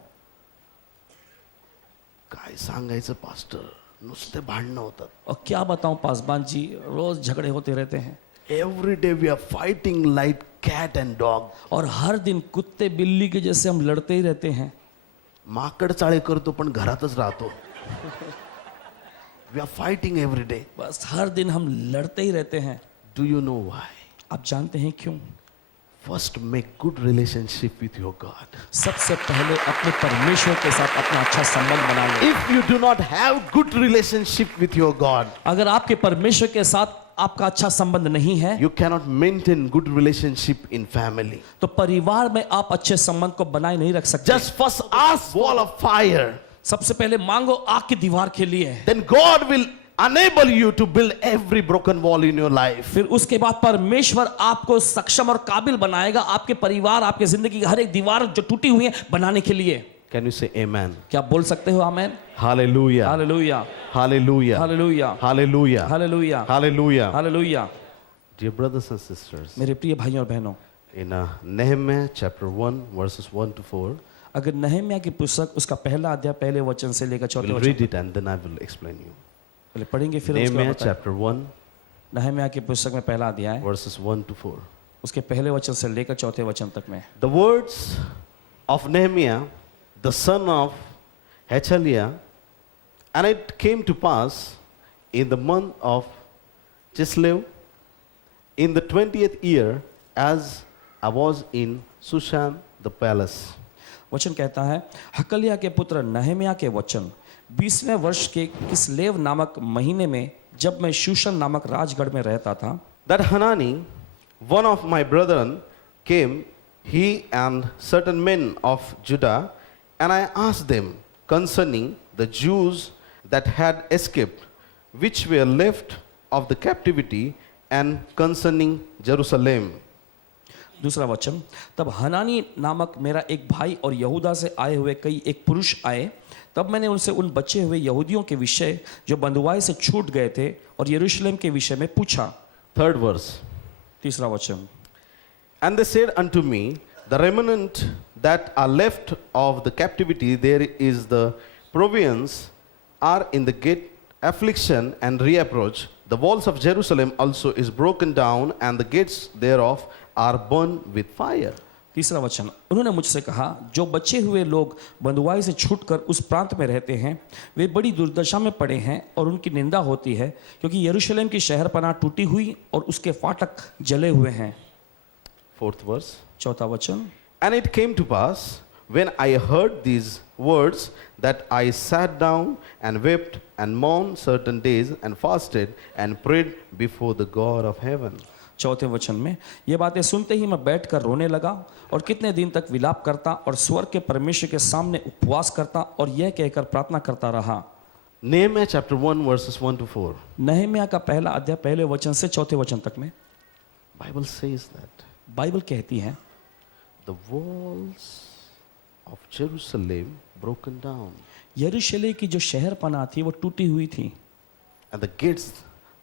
काय सांगायचं पास्टर, नुसते भांडणं होतात. और क्या बताऊं पासवान जी, रोज झगड़े होते रहते हैं Every day we are fighting like cat and dog. और हर दिन कुत्ते बिल्ली के जैसे हम लड़ते ही रहते हैं। माकड चाळे करतो पण घरातच राहतो. We are fighting every day. बस हर दिन हम लड़ते ही रहते हैं। Do you know why? आप जानते हैं क्यों? First, make good relationship with your God. सबसे पहले अपने परमेश्वर के साथ अपना अच्छा संबंध बना लो। If you do not have good relationship with your God, अगर आपके परमेश्वर के साथ आपका अच्छा संबंध नहीं है, you cannot maintain good relationship in family. तो परिवार में आप अच्छे संबंध को बनाए नहीं रख सकते। Just first ask wall of fire. सबसे पहले मांगो आग की दीवार के लिए, Then God will enable you to build every broken wall in your life. फिर उसके बाद परमेश्वर आपको सक्षम और काबिल बनाएगा आपके परिवार, आपके जिंदगी की हर एक दीवार जो टूटी हुई है बनाने के लिए। Can you say amen? क्या आप बोल सकते हो आमेन? Hallelujah. Hallelujah, Hallelujah. Hallelujah, Hallelujah. Hallelujah, Hallelujah. Hallelujah. Dear brothers and sisters, मेरे प्रिय भाइयों और बहनों, in Nehemiah chapter 1 verses 1 to 4, अगर नहम्याह की पुस्तक उसका पहला अध्याय पहले वचन से लेकर चौथे we'll वचन read it and then I will explain you. पहले पढ़ेंगे, फिर उसके बाद Nehemiah बताएं। chapter 1 नहम्याह की पुस्तक में पहला अध्याय verses 1 to 4. उसके पहले वचन से लेकर चौथे वचन तक में। The words of Nehemiah, the son of Hachaliah, and it came to pass in the month of Chislev, in the 20th year, as I was in Shushan the palace. वचन कहता है, हकलिया के पुत्र नहम्याह के वचन 20वें वर्ष के किसलेव नामक महीने में, जब मैं शूशन नामक राजगढ़ में रहता था, That Hanani, one of my brethren, came, he and certain men of Judah, and I asked them concerning the Jews that had escaped, which were left of the captivity, and concerning Jerusalem. दूसरा वचन, तब हनानी नामक मेरा एक भाई और यहूदा से आए हुए कई एक पुरुष आए, तब मैंने उनसे उन बचे हुए यहूदियों के विषय जो बंधुआई से छूट गए थे और यरूशलेम के विषय में पूछा। Third verse. तीसरा वचन, And they said unto me, the remnant that are left of the captivity, there is the provisions, are in the gate affliction and reapproach. The walls of Jerusalem also is broken down, and the gates thereof are burned with fire. तीसरा वचन, उन्होंने मुझसे कहा, जो बचे हुए लोग बंधुआई से छूटकर उस प्रांत में रहते हैं, वे बड़ी दुर्दशा में पड़े हैं और उनकी निंदा होती है, क्योंकि यरूशलेम की शहरपनाह टूटी हुई और उसके फाटक जले हुए हैं। Fourth verse. चौथा वचन, And it came to pass, when I heard these words, that I sat down and wept and mourned certain days and fasted and prayed before the God of heaven. चौथे वचन में, ये बातें सुनते ही मैं बैठकर रोने लगा और कितने दिन तक विलाप करता और स्वर्ग के परमेश्वर के सामने उपवास करता और यह कहकर प्रार्थना करता रहा। Nehemiah chapter 1 verses 1 to 4. नहम्याह का पहला अध्याय पहले वचन से चौथे वचन तक में Bible says that बाइबल कहती है, the walls of Jerusalem broken down, यरूशलेम की जो शहरपनाह थी वो टूटी हुई थी and the gates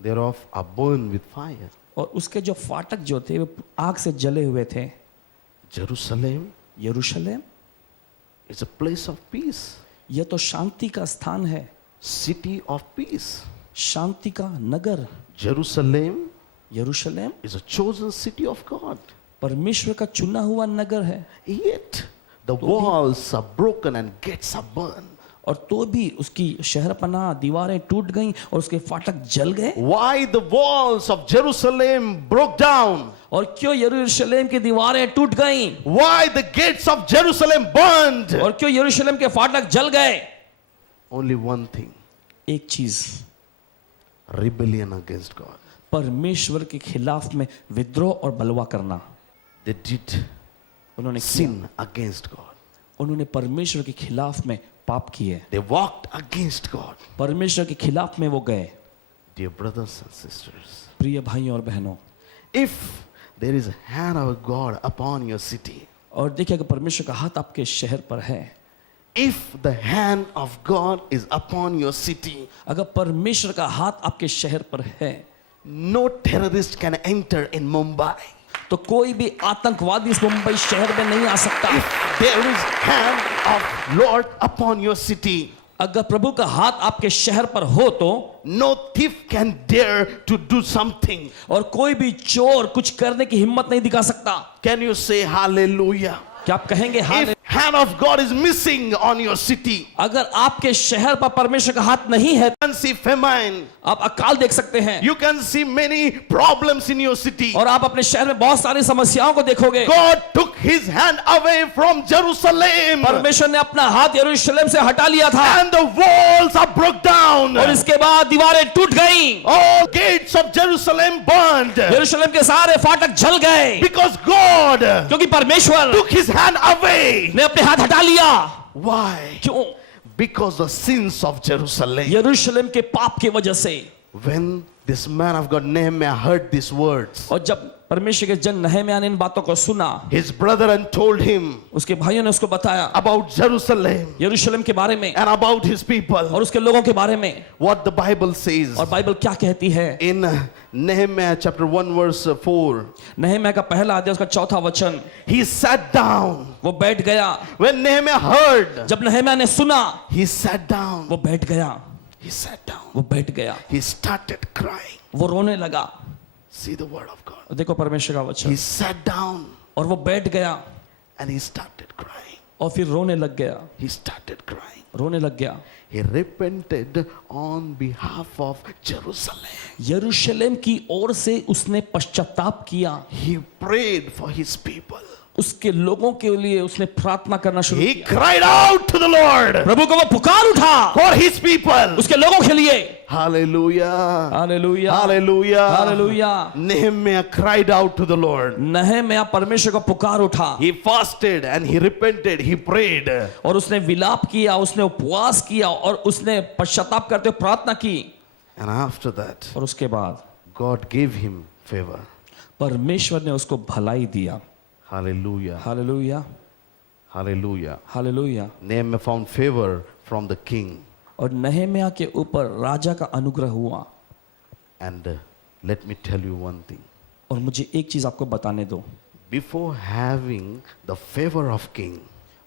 thereof are burned with fire. और उसके जो फाटक जो थे वो आग से जले हुए थे। Jerusalem यरूशलेम is a place of peace, यह तो शांति का स्थान है, city of peace. शांति का नगर। Jerusalem यरूशलेम is a chosen city of God. परमेश्वर का चुना हुआ नगर है, Yet the walls are broken and gates are burned. और तो भी उसकी शहरपनाह दीवारें टूट गईं और उसके फाटक जल गए। Why the walls of Jerusalem broke down? और क्यों यरूशलेम की दीवारें टूट गईं? Why the gates of Jerusalem burned? और क्यों यरूशलेम के फाटक जल गए? Only one thing, एक चीज, rebellion against God. परमेश्वर के खिलाफ में विद्रोह और बलवा करना। They did उन्होंने किया, sin against God. उन्होंने परमेश्वर के खिलाफ में पाप किए, They walked against God. परमेश्वर के खिलाफ में वो गए। Dear brothers and sisters, प्रिय भाइयों और बहनों, if there is a hand of God upon your city, और देखिए अगर परमेश्वर का हाथ आपके शहर पर है, if the hand of God is upon your city, अगर परमेश्वर का हाथ आपके शहर पर है, no terrorist can enter in Mumbai. तो कोई भी आतंकवादी इस मुंबई शहर में नहीं आ सकता। If there is hand of Lord upon your city, अगर प्रभु का हाथ आपके शहर पर हो तो no thief can dare to do something. और कोई भी चोर कुछ करने की हिम्मत नहीं दिखा सकता। Can you say hallelujah? क्या आप कहेंगे हाल? If hand of God is missing on your city, अगर आपके शहर पर परमेश्वर का हाथ नहीं है, you can see famine, आप अकाल देख सकते हैं you can see many problems in your city. और आप अपने शहर में बहुत सारी समस्याओं को देखोगे। God took his hand away from Jerusalem, परमेश्वर ने अपना हाथ यरूशलेम से हटा लिया था and the walls are broke down. और इसके बाद दीवारें टूट गईं, All gates of Jerusalem burned, यरूशलेम के सारे फाटक जल गए, because God क्योंकि परमेश्वर took his hand away. ने अपने हाथ हटा लिया। Why? क्यों? Because the sins of Jerusalem. यरूशलेम के पाप की वजह से। When this man of God Nehemiah heard these words, और जब परमेश्वर के जन नहम्याह ने इन बातों को सुना, his brethren told him उसके भाइयों ने उसको बताया about Jerusalem यरूशलेम के बारे में and about his people. और उसके लोगों के बारे में। What the Bible says और बाइबल क्या कहती है? in Nehemiah chapter 1 verse 4, नहम्याह का पहला अध्याय उसका चौथा वचन, he sat down. वो बैठ गया। When Nehemiah heard, जब नहम्याह ने सुना, he sat down. वो बैठ गया। He sat down. वो बैठ गया, He started crying. वो रोने लगा। See the word of God. देखो परमेश्वर का वचन। He sat down और वो बैठ गया and he started crying. और फिर रोने लग गया, He started crying. रोने लग गया। He repented on behalf of Jerusalem. यरूशलेम की ओर से उसने पश्चाताप किया, He prayed for his people. उसके लोगों के लिए उसने प्रार्थना करना शुरू He किया। cried out to the Lord प्रभु को वो पुकार उठा for his people. उसके लोगों के लिए। Hallelujah. Hallelujah, Hallelujah. Hallelujah. Nehemiah cried out to the Lord. नहम्याह परमेश्वर को पुकार उठा He fasted and he repented. He prayed. और उसने विलाप किया, उसने उपवास किया और उसने पश्चाताप करते हुए प्रार्थना की। And after that, और उसके बाद God gave him favor. परमेश्वर ने उसको भलाई दिया। Hallelujah. Hallelujah, Hallelujah. Hallelujah. Nehemiah found favor from the king. और नहम्याह के ऊपर राजा का अनुग्रह हुआ। And let me tell you one thing. और मुझे एक चीज आपको बताने दो, Before having the favor of king,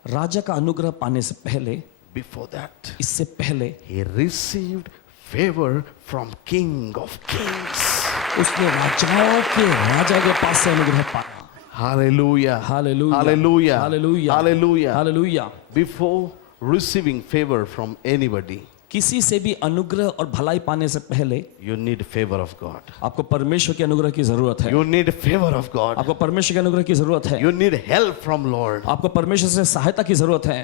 राजा का अनुग्रह पाने से पहले, before that, इससे पहले he received favor from King of Kings. उसने राजाओं के राजा के पास से अनुग्रह पाया। Hallelujah. Hallelujah, Hallelujah. Hallelujah, Hallelujah. Hallelujah. Before receiving favor from anybody, किसी से भी अनुग्रह और भलाई पाने से पहले you need favor of God. आपको परमेश्वर के अनुग्रह की जरूरत है। You need favor of God. आपको परमेश्वर के अनुग्रह की जरूरत है। You need help from Lord. आपको परमेश्वर से सहायता की जरूरत है।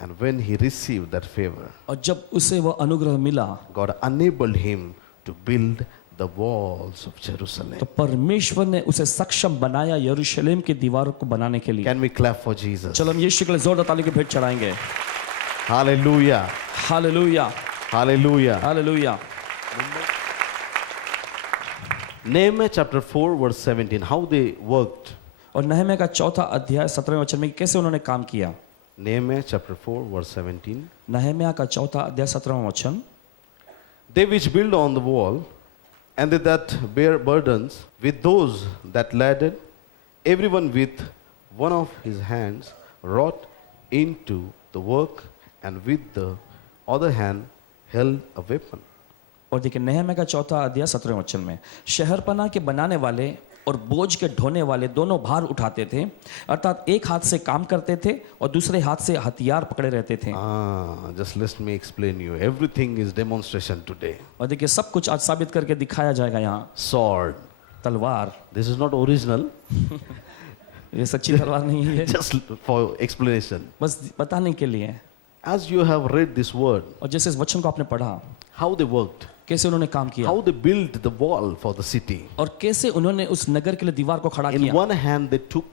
And when he received that favor, और जब उसे वह अनुग्रह मिला God enabled him to build the walls of Jerusalem. तो परमेश्वर ने उसे सक्षम बनाया यरूशलेम की दीवारों को बनाने के लिए। Can we clap for Jesus? चलो हम यीशु के लिए जोरदार ताली की भेंट चढ़ाएंगे। Hallelujah. Hallelujah, Hallelujah. Hallelujah. Nehemiah chapter 4 verse 17, how they worked. और नहम्याह का चौथा अध्याय 17वें वचन में कैसे उन्होंने काम किया। Nehemiah chapter 4 verse 17. नहम्याह का चौथा अध्याय 17वां वचन, They which build on the wall, and they that bear burdens, with those that laddered, everyone with one of his hands wrought into the work, and with the other hand held a weapon. और देखिए नहम्याह का चौथा अध्याय 17वें वचन में, शहरपनाह के बनाने वाले और बोझ के ढोने वाले दोनों भार उठाते थे, अर्थात एक हाथ से काम करते थे और दूसरे हाथ से हथियार पकड़े रहते थे। Just let me explain you. Everything is demonstration today. और देखिए सब कुछ आज साबित करके दिखाया जाएगा। यहाँ Sword. तलवार, This is not original. ये सच्ची तलवार नहीं है, Just for explanation. बस बताने के लिए। As you have read this word, और जैसे इस वचन को आपने पढ़ा, how they worked, कैसे उन्होंने काम किया how they built the wall for the city. और कैसे उन्होंने उस नगर के लिए दीवार को खड़ा In किया। one hand they took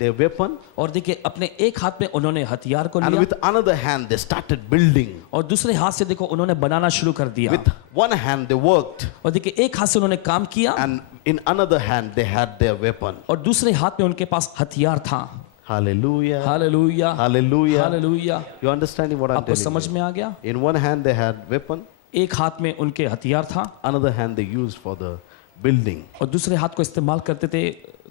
their weapon, और देखिए अपने एक हाथ में उन्होंने हथियार को and लिया with another hand they started building. और दूसरे हाथ से देखो उन्होंने बनाना शुरू कर दिया। With one hand they worked, और देखिए एक हाथ से उन्होंने काम किया and in another hand they had their weapon. और दूसरे हाथ में उनके पास हथियार था। Hallelujah. Hallelujah, Hallelujah. Hallelujah. You understanding what I'm आपको telling समझ you? में आ गया? In one hand they had weapon, एक हाथ में उनके हथियार था another hand they used for the building. और दूसरे हाथ को इस्तेमाल करते थे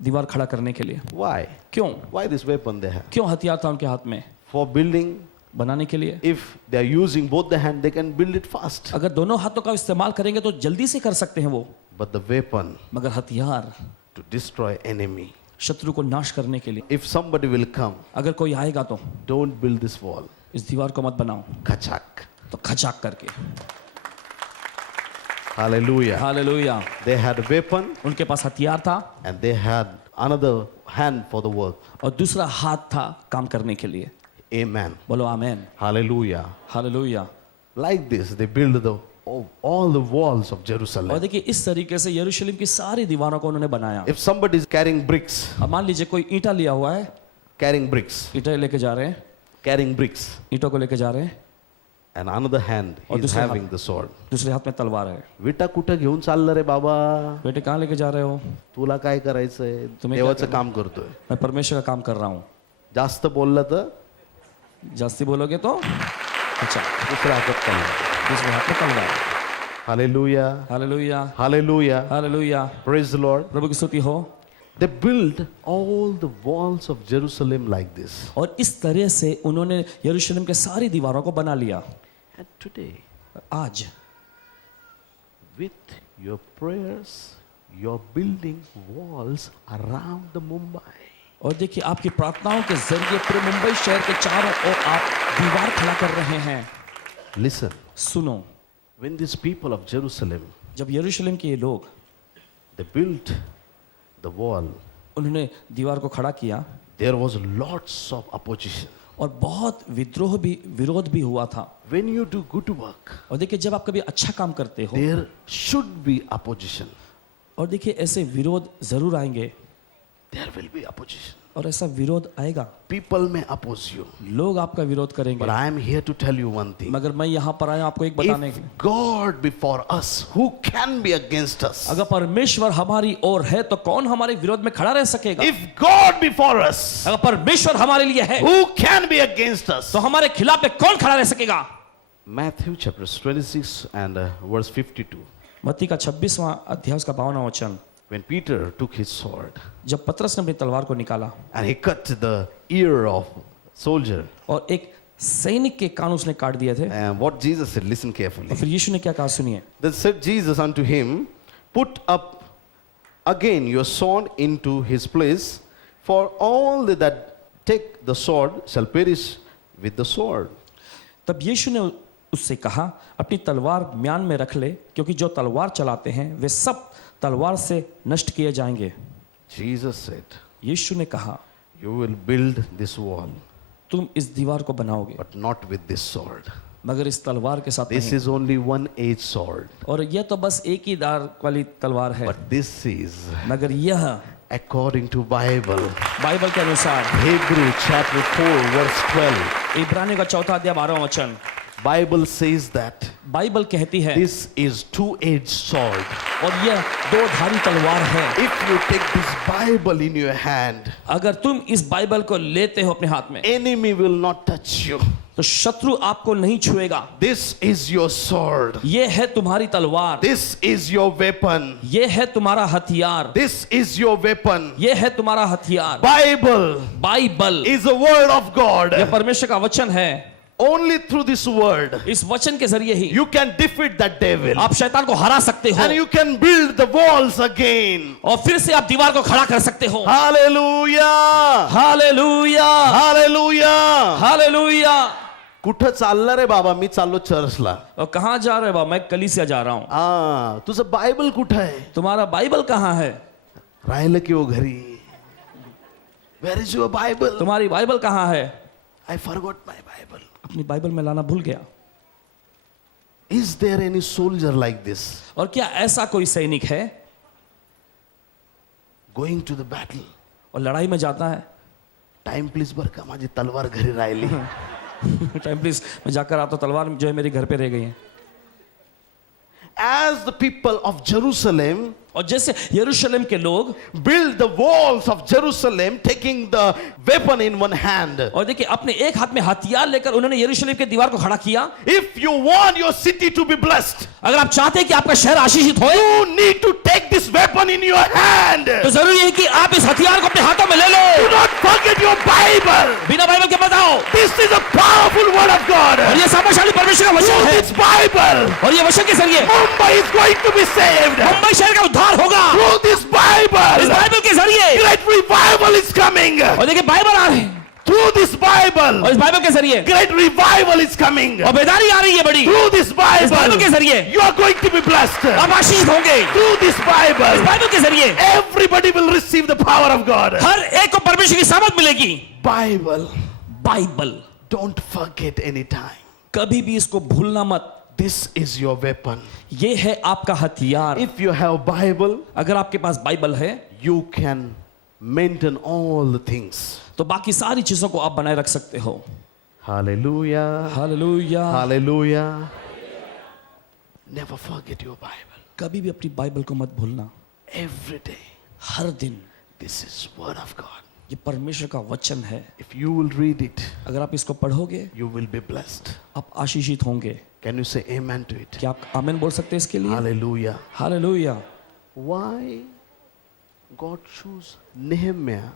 दीवार खड़ा करने के लिए। Why? क्यों? Why this weapon they have? क्यों हथियार था उनके हाथ में? For building. बनाने के लिए। If they are using both the hand, they can build it fast. अगर दोनों हाथों का इस्तेमाल करेंगे तो जल्दी से कर सकते हैं वो, But the weapon मगर हथियार to destroy enemy. शत्रु को नाश करने के लिए। If somebody will come, अगर कोई आएगा तो don't build this wall. इस दीवार को मत बनाओ, Kachak. तो खचाक करके। Hallelujah. Hallelujah. They had a weapon उनके पास हथियार था and they had another hand for the work. और दूसरा हाथ था काम करने के लिए। Amen. बोलो आमेन। Hallelujah. Hallelujah. Like this, they build all the walls of और Jerusalem. देखिए इस तरीके से यरूशलेम की सारी दीवारों को उन्होंने बनाया। If somebody is carrying bricks, अब मान लीजिए कोई ईंटा लिया हुआ है, carrying bricks, ईंटें लेके जा रहे हैं, carrying bricks, ईंटों को लेके जा रहे हैं, and another hand और is दूसरे having the sword. दूसरे हाथ में तलवार है। विटा कुठं घेऊन चाललं रे बाबा, बेटे कहाँ लेके जा रहे हो? तुला काय करायचंय? तुम्ही काय देवाचं काम करतोय. मैं परमेश्वर का काम कर रहा हूँ। जास्त बोललं तर जास्ती बोलोगे तो अच्छा, दुसऱ्या हातात तलवार. दूसरे हाथ में तलवार। Hallelujah. Hallelujah, Hallelujah. Hallelujah. Praise the Lord. प्रभु की स्तुति हो। They built all the walls of Jerusalem like this. और इस तरह से उन्होंने यरूशलेम के सारी दीवारों को बना लिया। And today, आज with your prayers, you're building walls around the Mumbai. और देखिए आपकी प्रार्थनाओं के जरिए पूरे मुंबई शहर के चारों ओर आप दीवार खड़ा कर रहे हैं। Listen, सुनो, when these people of Jerusalem, जब यरूशलेम के ये लोग they built the wall, उन्होंने दीवार को खड़ा किया there was lots of opposition. और बहुत विद्रोह भी, विरोध भी हुआ था। When you do good work, और देखिए जब आप कभी अच्छा काम करते हो there should be opposition. और देखिए ऐसे विरोध जरूर आएंगे There will be opposition. और ऐसा विरोध आएगा, People may oppose you. लोग आपका विरोध But करेंगे। I am here to tell you one thing. मगर मैं यहाँ पर आया आपको एक बताने के लिए, If God be for us, who can be against us? अगर परमेश्वर हमारी ओर है तो कौन हमारे विरोध में खड़ा रह सकेगा? If God be for us, अगर परमेश्वर हमारे लिए है who can be against us? तो हमारे खिलाफ में कौन खड़ा रह सकेगा? Matthew chapter 26 and verse 52. मत्ती का 26वां अध्याय का 52वां वचन। When Peter took his sword जब पतरस ने अपनी तलवार को निकाला and he cut the ear of soldier, और एक सैनिक के कान उसने काट दिए थे, and what Jesus said, listen carefully. और फिर यीशु ने क्या कहा सुनिए। Then said Jesus unto him, put up again your sword into his place, for all that take the sword shall perish with the sword. तब यीशु ने उससे कहा अपनी तलवार म्यान में रख ले, क्योंकि जो तलवार चलाते हैं वे सब तलवार से नष्ट किए जाएंगे। Jesus said, यीशु ने कहा you will build this wall, तुम इस दीवार को बनाओगे but not with this sword. मगर इस तलवार के साथ This नहीं। is only one-edged sword, और यह तो बस एक ही धार वाली तलवार है, but this is मगर यह according to Bible. बाइबल के अनुसार Hebrew chapter 4 verse 12. इब्रानियों का 4 अध्याय 12वां वचन, Bible says that बाइबल कहती है this is two-edged sword. और यह दो धारी तलवार है। If you take this Bible in your hand, अगर तुम इस बाइबल को लेते हो अपने हाथ में enemy will not touch you. तो शत्रु आपको नहीं छुएगा। This is your sword. ये है तुम्हारी तलवार, This is your weapon. ये है तुम्हारा हथियार, This is your weapon. ये है तुम्हारा हथियार। Bible Bible is the word of God. यह परमेश्वर का वचन है। Only through this word इस वचन के जरिए ही you can defeat that devil. आप शैतान को हरा सकते हो And you can build the walls again. और फिर से आप दीवार को खड़ा कर सकते हो। Hallelujah. Hallelujah, Hallelujah. हालेलुया। कुठं चालला रे बाबा? मी चाललो चर्चला. और कहाँ जा रहे हो बाबा? मैं कलीसिया जा रहा हूँ। तुझं बायबल कुठं आहे? तुम्हारा बाइबल कहाँ है? राहिलं की हो घरी? Where is your Bible? तुम्हारी बाइबल कहाँ है? I forgot my Bible. अपनी बाइबल में लाना भूल गया। Is there any soldier like this और क्या ऐसा कोई सैनिक है going to the battle? और लड़ाई में जाता है? टाइम प्लीज बर का, माझी तलवार घरी राहिली. टाइम प्लीज, मैं जाकर आता हूं, तलवार जो है मेरे घर पे रह गई है। As the people of Jerusalem और जैसे यरूशलेम के लोग build the walls of Jerusalem, taking the weapon in one hand. और देखिए अपने एक हाथ में हथियार लेकर उन्होंने यरूशलेम के दीवार को खड़ा किया। If you want your city to be blessed, अगर आप चाहते हैं कि आपका शहर आशीषित हो, you need to take this weapon in your hand. तो जरूरी है कि आप इस हथियार को अपने हाथों में ले लो। Do not forget your Bible. बिना बाइबल के बताओ। This is a powerful word of God. और ये सामर्थ्यशाली परमेश्वर का वचन Through है। this Bible, और ये वचन के जरिए Mumbai is going to be saved. Mumbai शहर का उद्धार होगा। Through this इस Bible, बाइबल के जरिए। great revival is coming. और देखिए बाइबल आ रही है। Through this Bible, और इस बाइबल के जरिए great revival is coming. और बेदारी आ रही है बड़ी। Through this इस बाइबल Bible, के जरिए you are going to be blessed. आप आशीषित होंगे। Through this इस Bible, बाइबल के जरिए everybody will receive the power of God. हर एक को परमेश्वर की सामर्थ मिलेगी। Bible, Bible don't forget any time. कभी भी इसको भूलना मत। This is your weapon. ये है आपका हथियार। If you have Bible, अगर आपके पास बाइबल है you can maintain all the things. तो बाकी सारी चीजों को आप बनाए रख सकते हो। Hallelujah. Hallelujah. Hallelujah. Never forget your Bible. कभी भी अपनी बाइबल को मत भूलना। Every day. हर दिन This is word of God. ये परमेश्वर का वचन है। If you will read it, अगर आप इसको पढ़ोगे you will be blessed. आप आशीषित होंगे। Can you say amen to it? क्या आप आमीन बोल सकते हैं इसके लिए? Hallelujah. Hallelujah. Why God chose Nehemiah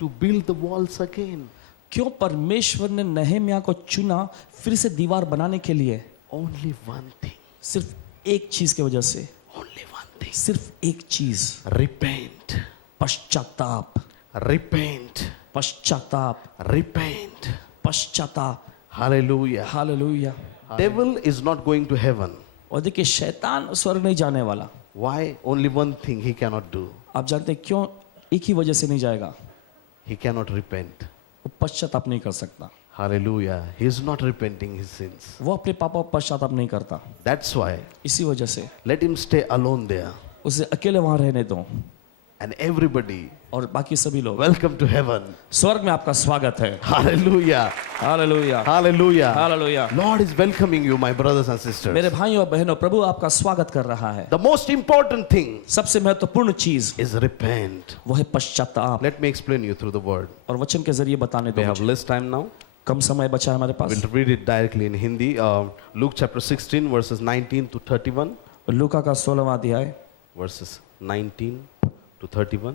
to build the walls again? क्यों परमेश्वर ने नहम्याह को चुना फिर से दीवार बनाने के लिए? Only one thing. सिर्फ एक चीज की वजह से। Only one thing. सिर्फ एक चीज, Repent. पश्चाताप। Repent. पश्चाताप। Repent. पश्चाताप। Hallelujah. Hallelujah. Devil is not going to heaven. और देखिए शैतान स्वर्ग नहीं जाने वाला। Why? Only one thing he cannot do. आप जानते हैं क्यों? एक ही वजह से नहीं जाएगा, He cannot repent. वो पश्चाताप नहीं कर सकता। Hallelujah. He is not repenting his sins. वो अपने पापों पर पश्चाताप नहीं करता। That's why इसी वजह से let him stay alone there. उसे अकेले वहां रहने दो। And everybody, और बाकी सभी लोग, welcome to heaven. स्वर्ग में आपका स्वागत है। Hallelujah. Hallelujah. Hallelujah. Hallelujah. Lord is welcoming you, my brothers and sisters. मेरे भाइयों और बहनों, प्रभु आपका स्वागत कर रहा है। The most important thing सबसे महत्वपूर्ण चीज is repent. वो है पश्चाताप। Let me explain you through the word. और वचन के जरिए बताने We दो have मुझे। less time now. कम समय बचा है हमारे पास। We'll read it directly in Hindi. Luke chapter 16, verses 19 to 31. लूका का 16वां अध्याय, Verses 19 to 31.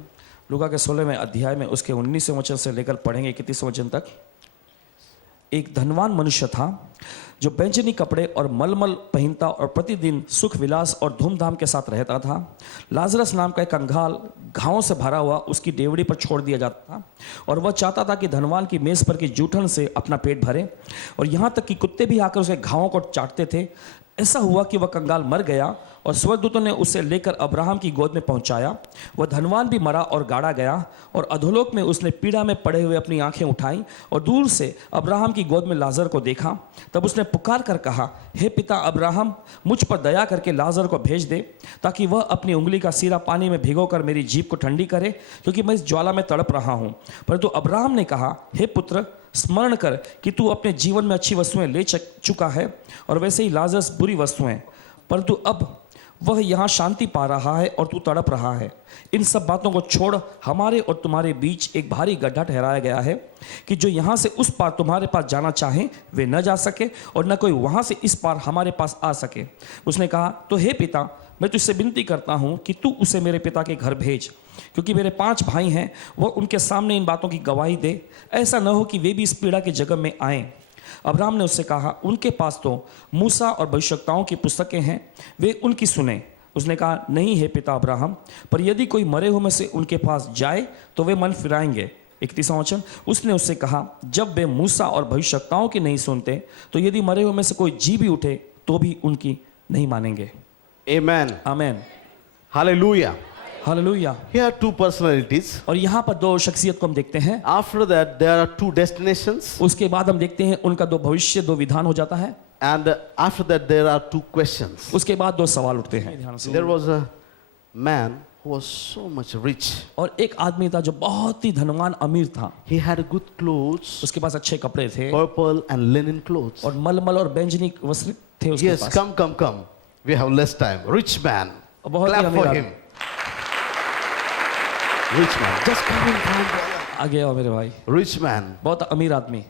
लूका के 16वें अध्याय में उसके 19वें वचन से लेकर पढ़ेंगे 31वें वचन तक। एक धनवान मनुष्य था जो बैंजनी कपड़े और मलमल पहनता और प्रतिदिन सुख विलास और धूमधाम के साथ रहता था। लाजरस नाम का एक कंगाल घावों से भरा हुआ उसकी डेवड़ी पर छोड़ दिया जाता था और वह चाहता था कि धनवान की मेज पर की जूठन से अपना पेट भरे, और यहाँ तक कि कुत्ते भी आकर उसके घावों को चाटते थे। ऐसा हुआ कि वह कंगाल मर गया और स्वर्गदूतों ने उसे लेकर अब्राहम की गोद में पहुंचाया। वह धनवान भी मरा और गाड़ा गया, और अधोलोक में उसने पीड़ा में पड़े हुए अपनी आंखें उठाई और दूर से अब्राहम की गोद में लाजर को देखा। तब उसने पुकार कर कहा, हे पिता अब्राहम, मुझ पर दया करके लाजर को भेज दे ताकि वह अपनी उंगली का सिरा पानी में भिगोकर मेरी जीभ को ठंडी करे, क्योंकि मैं इस ज्वाला में तड़प रहा हूँ। परंतु अब्राहम ने कहा, हे पुत्र, स्मरण कर कि तू अपने जीवन में अच्छी वस्तुएं ले चुका है और वैसे ही लाजरस बुरी वस्तुएं, परंतु अब वह यहाँ शांति पा रहा है और तू तड़प रहा है। इन सब बातों को छोड़ हमारे और तुम्हारे बीच एक भारी गड्ढा ठहराया गया है कि जो यहाँ से उस पार तुम्हारे पास जाना चाहें वे न जा सके और न कोई वहाँ से इस पार हमारे पास आ सके। उसने कहा, तो हे पिता, मैं तुझसे विनती करता हूँ कि तू उसे मेरे पिता के घर भेज, क्योंकि मेरे 5 भाई हैं। वह उनके सामने इन बातों की गवाही दे, ऐसा न हो कि वे भी इस पीड़ा के जगह में आएं। अब्राहम ने उससे कहा, उनके पास तो मूसा और भविष्यवक्ताओं की पुस्तकें हैं, वे उनकी सुने। उसने कहा, नहीं है पिता अब्राहम, पर यदि कोई मरे हुए में से उनके पास जाए तो वे मन फिराएंगे। 31वां वचन, उसने उससे कहा, जब वे मूसा और भविष्यवक्ताओं की नहीं सुनते तो यदि मरे हुए में से कोई जी भी उठे तो भी उनकी नहीं मानेंगे। Amen. Amen, Hallelujah. Hallelujah. Here are two personalities. और यहाँ पर दो शख्सियत को हम देखते हैं। After that, there are two destinations. उसके बाद हम देखते हैं उनका दो भविष्य, दो विधान हो जाता है। And after that, there are two questions. उसके बाद दो सवाल उठते हैं। ध्यान से। There was a man who was so much rich. और एक आदमी था जो बहुत ही धनवान अमीर था। He had good clothes, उसके पास अच्छे कपड़े थे purple and linen clothes. और मलमल और बैंजनी वस्त्र थे उसके Yes, pass. come. We have less time. Rich man. और बहुत ही Clap अमीर for आदमी। him. Rich man. Just come in, brother. आगे आओ मेरे भाई। Rich man. बहुत अमीर आदमी,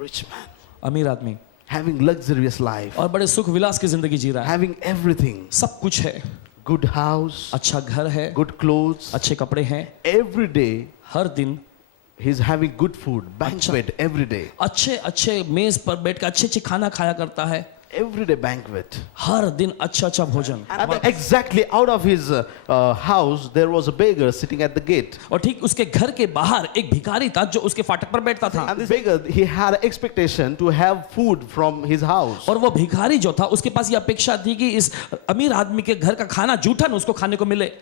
Rich man. अमीर आदमी Having luxurious life. और बड़े सुख विलास की जिंदगी जी रहा है। Having everything. सब कुछ है, Good house. अच्छा घर है, Good clothes. अच्छे कपड़े हैं, Every day हर दिन he's having good food. Banquet every day. अच्छे अच्छे मेज पर बैठ कर अच्छे अच्छे खाना खाया करता है। Every day banquet. हर दिन अच्छा अच्छा भोजन। And exactly out of his house, there was a beggar sitting at the gate. और ठीक उसके घर के बाहर एक भिखारी था जो उसके फाटक पर बैठता था। And this beggar, he had expectation to have food from his house. और वो भिखारी जो था उसके पास ये अपेक्षा थी कि इस अमीर आदमी के घर का खाना जूठन उसको खाने को मिले।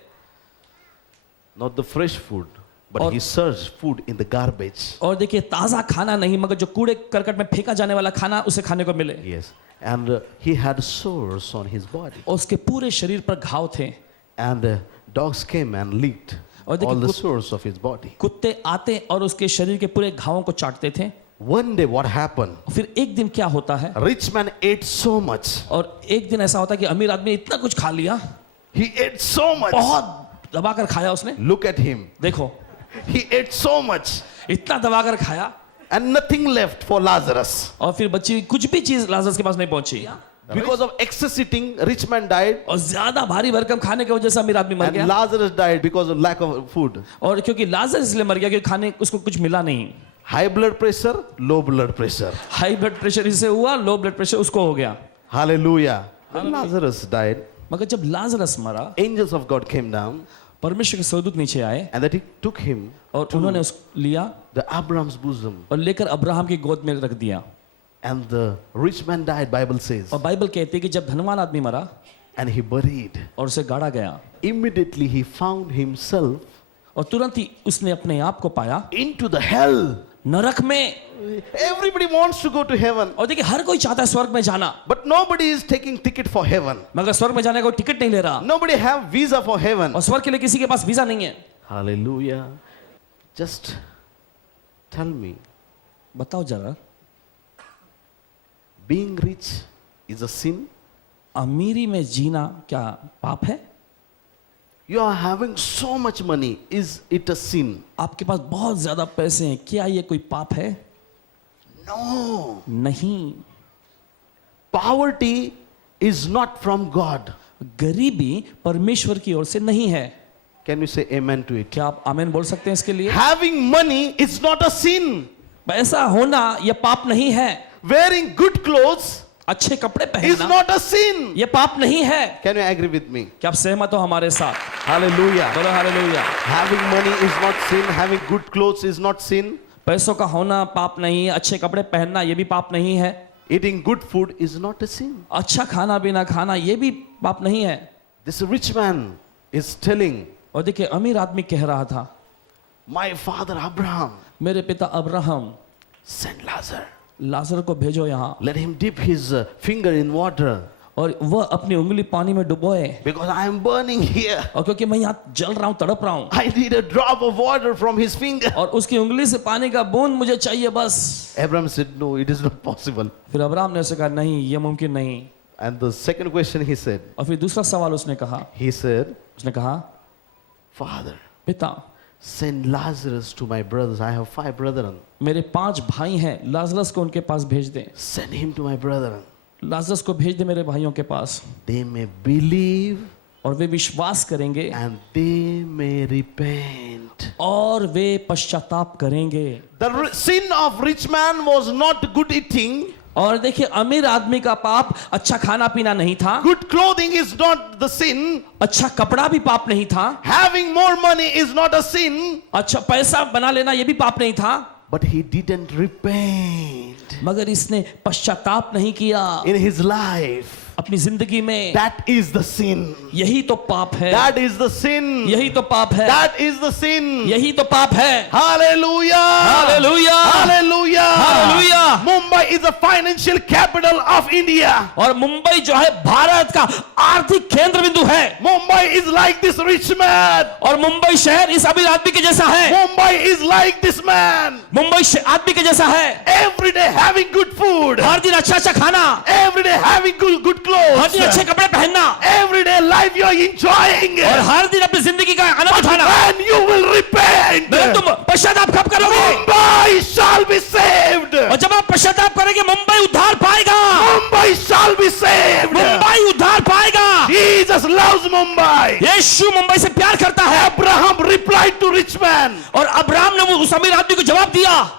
Not the fresh food, but he searched food in the garbage. और देखिए ताजा खाना नहीं मगर जो कूड़े करकट में फेंका जाने वाला खाना उसे खाने को मिले। Yes. And he had sores on his body. और उसके पूरे शरीर पर घाव थे। And dogs came and licked और देखिए all the sores of his body. कुत्ते आते और उसके शरीर के पूरे घावों को चाटते थे। One day what happened? फिर एक दिन क्या होता है, Rich man ate so much. और एक दिन ऐसा होता है कि अमीर आदमी ने इतना कुछ खा लिया, He ate so much. बहुत दबाकर खाया उसने। Look at him. देखो He ate so much. इतना दबाकर खाया And nothing left for Lazarus. और फिर बच्ची कुछ भी चीज लाजरस के पास नहीं पहुंची। Because of excess eating, rich man died. और ज्यादा भारी भरकम खाने की वजह से अमीर आदमी मर And गया। Lazarus died because of lack of food. और क्योंकि लाजर इसलिए मर गया क्योंकि खाने उसको कुछ मिला नहीं। High blood pressure, low blood pressure. High blood pressure इससे हुआ, लो ब्लड प्रेशर उसको हो गया। Hallelujah. When Lazarus died, मगर जब लाजरस मरा, angels of God came down परमेश्वर के स्वर्गदूत नीचे आए and that he took him और उन्होंने उस लिया the Abraham's bosom. और लेकर अब्राहम की गोद में रख दिया। And the rich man died, Bible says. और बाइबल कहती है कि जब धनवान आदमी मरा And he buried. और उसे गाड़ा गया Immediately he found himself और तुरंत ही उसने अपने आप को पाया into the hell. नरक में। Everybody wants to go to heaven. और देखिए हर कोई चाहता है स्वर्ग में जाना, But nobody is taking ticket for heaven. मगर स्वर्ग में जाने का कोई टिकट नहीं ले रहा Nobody have visa for heaven. और स्वर्ग के लिए किसी के पास वीजा नहीं है। Hallelujah. Just tell me, बताओ जरा, being rich is a sin? अमीरी में जीना क्या पाप है? You are having so much money. Is it a sin? आपके पास बहुत ज्यादा पैसे हैं, क्या ये कोई पाप है? No. नहीं। Poverty is not from God. गरीबी परमेश्वर की ओर से नहीं है। Can you say amen to it? क्या आप आमीन बोल सकते हैं इसके लिए? Having money is not a sin. पैसा होना यह पाप नहीं है। Wearing good clothes अच्छे कपड़े is पहनना not a sin. यह पाप नहीं है। Can you agree with me? क्या आप सहमत हो हमारे साथ? Hallelujah. बोलो hallelujah. Having money is not sin. Having good clothes is not sin. पैसों का होना पाप नहीं है, अच्छे कपड़े पहनना ये भी पाप नहीं है, Eating good food is not a sin. अच्छा खाना पीना खाना ये भी पाप नहीं है। This rich man is telling, और देखिए अमीर आदमी कह रहा था, my father Abraham, मेरे पिता अब्राहम, send Lazarus. लाजर को भेजो यहाँ Let him dip his finger in water और वह अपनी उंगली पानी में डुबोए, because I am burning here. और क्योंकि मैं यहाँ जल रहा हूँ, तड़प रहा हूँ, I need a drop of water from his finger. और उसकी उंगली से पानी का बूंद मुझे चाहिए बस। Abraham said, no, it is not possible. फिर अब्राहम ने उसे कहा नहीं, ये मुमकिन नहीं। And the second question he said, और फिर दूसरा सवाल उसने कहा, he said, उसने कहा, Father, पिता send Lazarus to my brothers. I have 5 brethren. मेरे 5 भाई हैं, लाजरस को उनके पास भेज दे, Send him to my brethren. Lazarus को भेज दे मेरे भाइयों के पास, They may believe और वे विश्वास करेंगे and they may repent. और वे पश्चाताप करेंगे। The sin of rich man was not good eating. और देखिए अमीर आदमी का पाप अच्छा खाना पीना नहीं था, Good clothing is not the sin. अच्छा कपड़ा भी पाप नहीं था, Having more money is not a sin. अच्छा पैसा बना लेना ये भी पाप नहीं था, But he didn't repent मगर इसने पश्चाताप नहीं किया in his life. अपनी जिंदगी में। That is the sin. यही तो पाप है, That is the sin. यही तो पाप है, That is the sin. यही तो पाप है। Hallelujah. Hallelujah, Hallelujah. Hallelujah. Mumbai is the financial capital of India. और मुंबई जो है भारत का आर्थिक केंद्र बिंदु है, Mumbai is like this rich man. और मुंबई शहर इस अमीर आदमी के जैसा है, Mumbai is like this man. Mumbai आदमी के जैसा है। Every day having good food. हर दिन अच्छा अच्छा खाना, Every day having good हर clothes. दिन अच्छे कपड़े पहनना, Every day life you are enjoying. और हर दिन अपनी जिंदगी का आनंद But उठाना। when you will repent, मगर तुम पश्चाताप कब करोगे? Mumbai shall be saved. और जब आप पश्चाताप करेंगे मुंबई उद्धार पाएगा, Mumbai shall be saved. Mumbai उद्धार पाएगा। Jesus loves Mumbai. यीशु मुंबई से प्यार करता है। Abraham replied to rich man, और अब्राहम ने उस अमीर आदमी को जवाब दिया,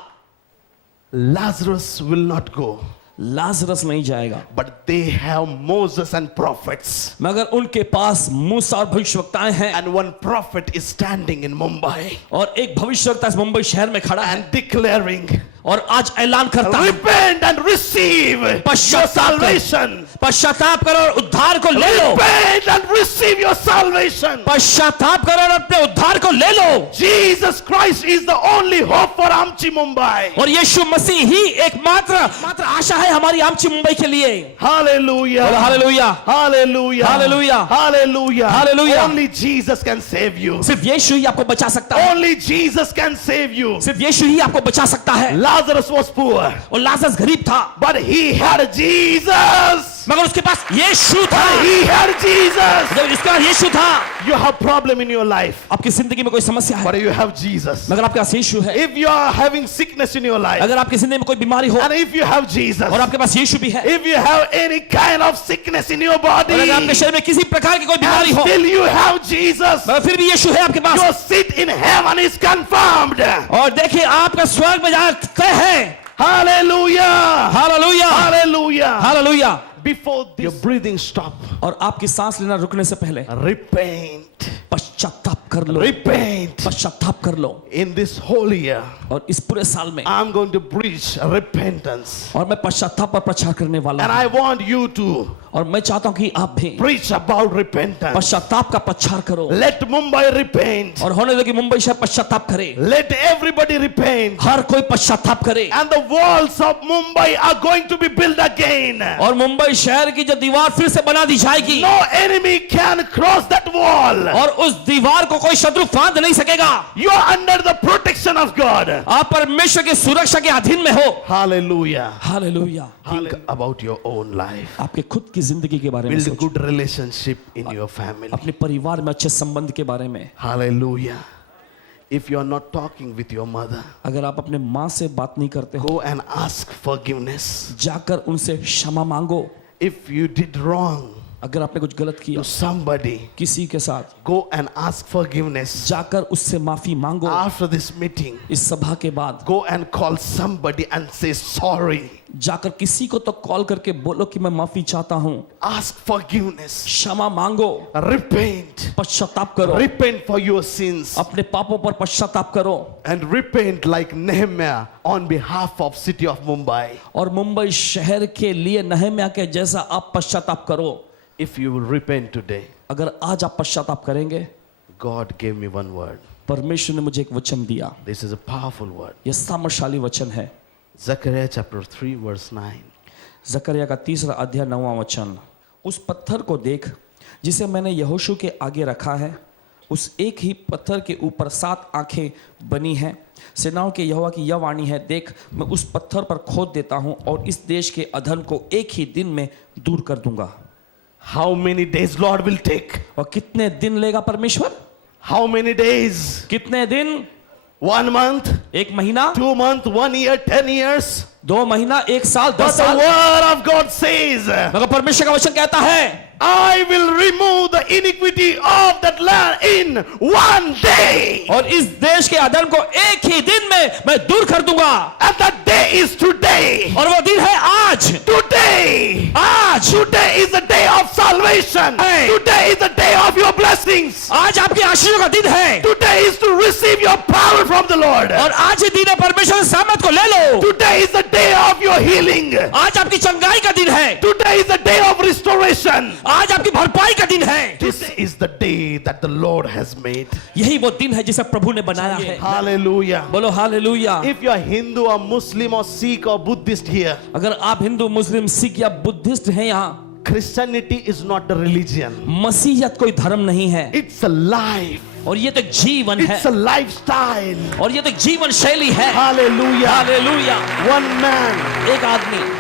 Lazarus will not go, Lazarus नहीं जाएगा, but they have Moses and prophets. मगर उनके पास मूसा और भविष्यवक्ताएं हैं। And one prophet is standing in Mumbai और एक भविष्यवक्ता इस मुंबई शहर में खड़ा है and declaring, और आज ऐलान करता है, repent and receive your salvation. पश्चाताप करो और उद्धार को ले लो। Repent and receive your salvation. पश्चाताप करो और अपने उद्धार को ले लो। Jesus Christ is the only hope for Amchi Mumbai. और यीशु मसीह ही एकमात्र आशा है हमारी आमची मुंबई के लिए। Hallelujah. Hallelujah, Hallelujah. Hallelujah. Hallelujah. Hallelujah. Only Jesus can save you. सिर्फ यीशु ही आपको बचा सकता है, Only Jesus can save you. सिर्फ यीशु ही आपको बचा सकता है। Lazarus was poor, और लाजरस गरीब था, but he had Jesus. मगर उसके पास यीशु था। But he had Jesus. जब इसके पास यीशु था, You have problem in your life, आपकी जिंदगी में कोई समस्या है, but you have Jesus. मगर आपके पास यीशु है। If you are having sickness in your life, अगर आपकी जिंदगी में कोई बीमारी हो and if you have Jesus, और आपके पास यीशु भी है, if you have any kind of sickness in your body, और अगर आपके शरीर में किसी प्रकार की कोई बीमारी and हो, still you have Jesus, मगर फिर भी यीशु है आपके पास, your seat in heaven is confirmed. और देखिए आपका स्वर्ग में जाना तय है। Hallelujah. Hallelujah, Hallelujah. Hallelujah. Before this, your breathing stop, और आपकी सांस लेना रुकने से पहले repent. पश्चाताप कर लो, Repent. पश्चाताप कर लो। In this whole year, और इस पूरे साल में I'm going to preach repentance. और मैं पश्चाताप पर प्रचार करने वाला And हूं, I want you to और मैं चाहता हूं कि आप भी preach about repentance. पश्चाताप का प्रचार करो, Let Mumbai repent. और होने दो कि मुंबई शहर पश्चाताप करे, Let everybody repent. हर कोई पश्चाताप करे, And the walls of Mumbai are going to be built again. और मुंबई शहर की जो दीवार फिर से बना दी जाएगी, No enemy can cross that wall. और उस दीवार को कोई शत्रु फांद नहीं सकेगा। You are under the protection of God. आप परमेश्वर की सुरक्षा के अधीन में हो। Hallelujah. Hallelujah. Think about your own life. आपके खुद की जिंदगी के बारे में Build a सोचो, good relationship in your family. अपने परिवार में अच्छे संबंध के बारे में। Hallelujah. If you are not talking with your mother, अगर आप अपने माँ से बात नहीं करते हो, go and ask forgiveness. जाकर उनसे क्षमा मांगो। If you did wrong अगर आपने कुछ गलत किया to somebody, किसी के साथ, go and ask forgiveness. जाकर उससे माफी मांगो। After this meeting, इस सभा के बाद go and call somebody and say sorry. जाकर किसी को तो कॉल करके बोलो कि मैं माफी चाहता हूँ, Ask forgiveness. क्षमा मांगो, Repent. पश्चाताप करो, Repent for your sins. अपने पापों पर पश्चाताप करो, And repent like Nehemiah on behalf of city of Mumbai. और मुंबई शहर के लिए नहम्याह के जैसा आप पश्चाताप करो। If you will repent today, अगर आज आप पश्चाताप करेंगे, God gave me one word. परमेश्वर ने मुझे एक वचन दिया, This is a powerful word. यह सामर्थशाली वचन है। Zechariah chapter 3 verse 9. जकरिया का 3 अध्याय 9वां वचन। उस पत्थर को देख जिसे मैंने यहोशू के आगे रखा है, उस एक ही पत्थर के ऊपर 7 आंखें बनी हैं। सेनाओं के यहोवा की यह वाणी है, देख मैं उस पत्थर पर खोद देता हूं और इस देश के अधर्म को एक ही दिन में दूर कर दूंगा। How many days Lord will take? और कितने दिन लेगा परमेश्वर? How many days? कितने दिन? 1 month? एक महीना, 2 months, 1 year, 10 years. 2 महीना, 1 साल, 10 But the साल, word of God says, मगर परमेश्वर का वचन कहता है I will remove the iniquity of that land in one day. और इस देश के अधर्म को एक ही दिन में मैं दूर कर दूंगा। And that day is today. और वो दिन है आज। Today. आज Today is the day of salvation. Hey. Today is the day of your blessings. आज आपकी आशीषों का दिन है Today is to receive your power from the Lord. और आज ही दिन है परमेश्वर की सामर्थ को ले लो। Today is the day of your healing. आज आपकी चंगाई का दिन है। Today is the day of restoration. आज आपकी भरपाई का दिन है। This is the day that the Lord has made. यही वो दिन है जिसे प्रभु ने बनाया है। Hallelujah. बोलो hallelujah. If you are Hindu or Muslim or Sikh or Buddhist here, अगर आप हिंदू, मुस्लिम, सिख या बुद्धिस्ट हैं यहाँ, Christianity is not the religion. मसीहियत कोई धर्म नहीं है It's a life. और ये तो एक जीवन है It's a lifestyle. और ये तो एक जीवन शैली है। Hallelujah. हालेलुया। One man, एक आदमी,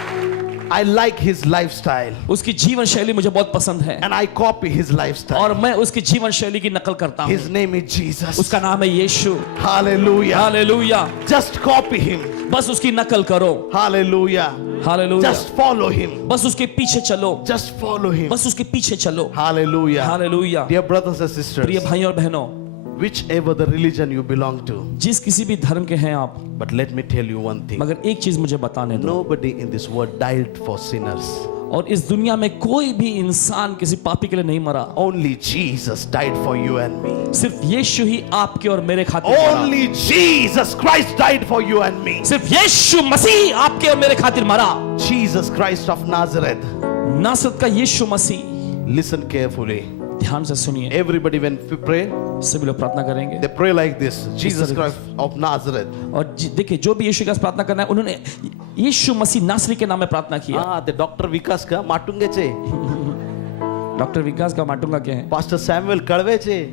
I like his lifestyle उसकी जीवन शैली मुझे बहुत पसंद है and I copy his lifestyle. और मैं उसकी जीवन शैली की नकल करता हूँ। His name is Jesus. उसका नाम है यीशु। Hallelujah. Hallelujah. Just copy him. बस उसकी नकल करो। Hallelujah. Hallelujah. Just follow him. बस उसके पीछे चलो। Just follow him. बस उसके पीछे चलो। Hallelujah. Hallelujah. Dear brothers and प्रिय sisters, भाइयों और बहनों, whichever the religion you belong to, जिस किसी भी धर्म के हैं आप, but let me tell you one thing. मगर एक चीज मुझे बताने दो, Nobody in this world died for sinners. और इस दुनिया में कोई भी इंसान किसी पापी के लिए नहीं मरा। Only Jesus died for you and me. सिर्फ यीशु ही आपके और मेरे खातिर मरा। Only Jesus Christ died for you and me. सिर्फ यीशु मसीह आपके और मेरे खातिर मरा। Jesus Christ of Nazareth. नासरत का यीशु मसीह। Listen carefully. ध्यान से सुनिए। Everybody when we pray, सभी लोग प्रार्थना करेंगे they pray like this. Jesus तरह- Christ of Nazareth. और देखिए जो भी यीशु का प्रार्थना करना है, उन्होंने यीशु मसीह नासरी के नाम में प्रार्थना किया। ते डॉक्टर विकास का माटुंगेचे. डॉक्टर विकास का माटूंगा क्या है? Pastor Samuel कड़वेचे.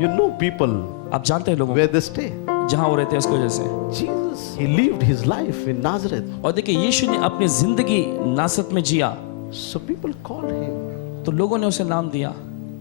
You know people आप जानते हैं लोगों where they stay. जहां वो रहते हैं उसकी वजह से। Jesus, he lived his life in Nazareth. और देखिए यीशु ने अपनी जिंदगी नासरत में जिया, So people call him तो लोगों ने उसे नाम दिया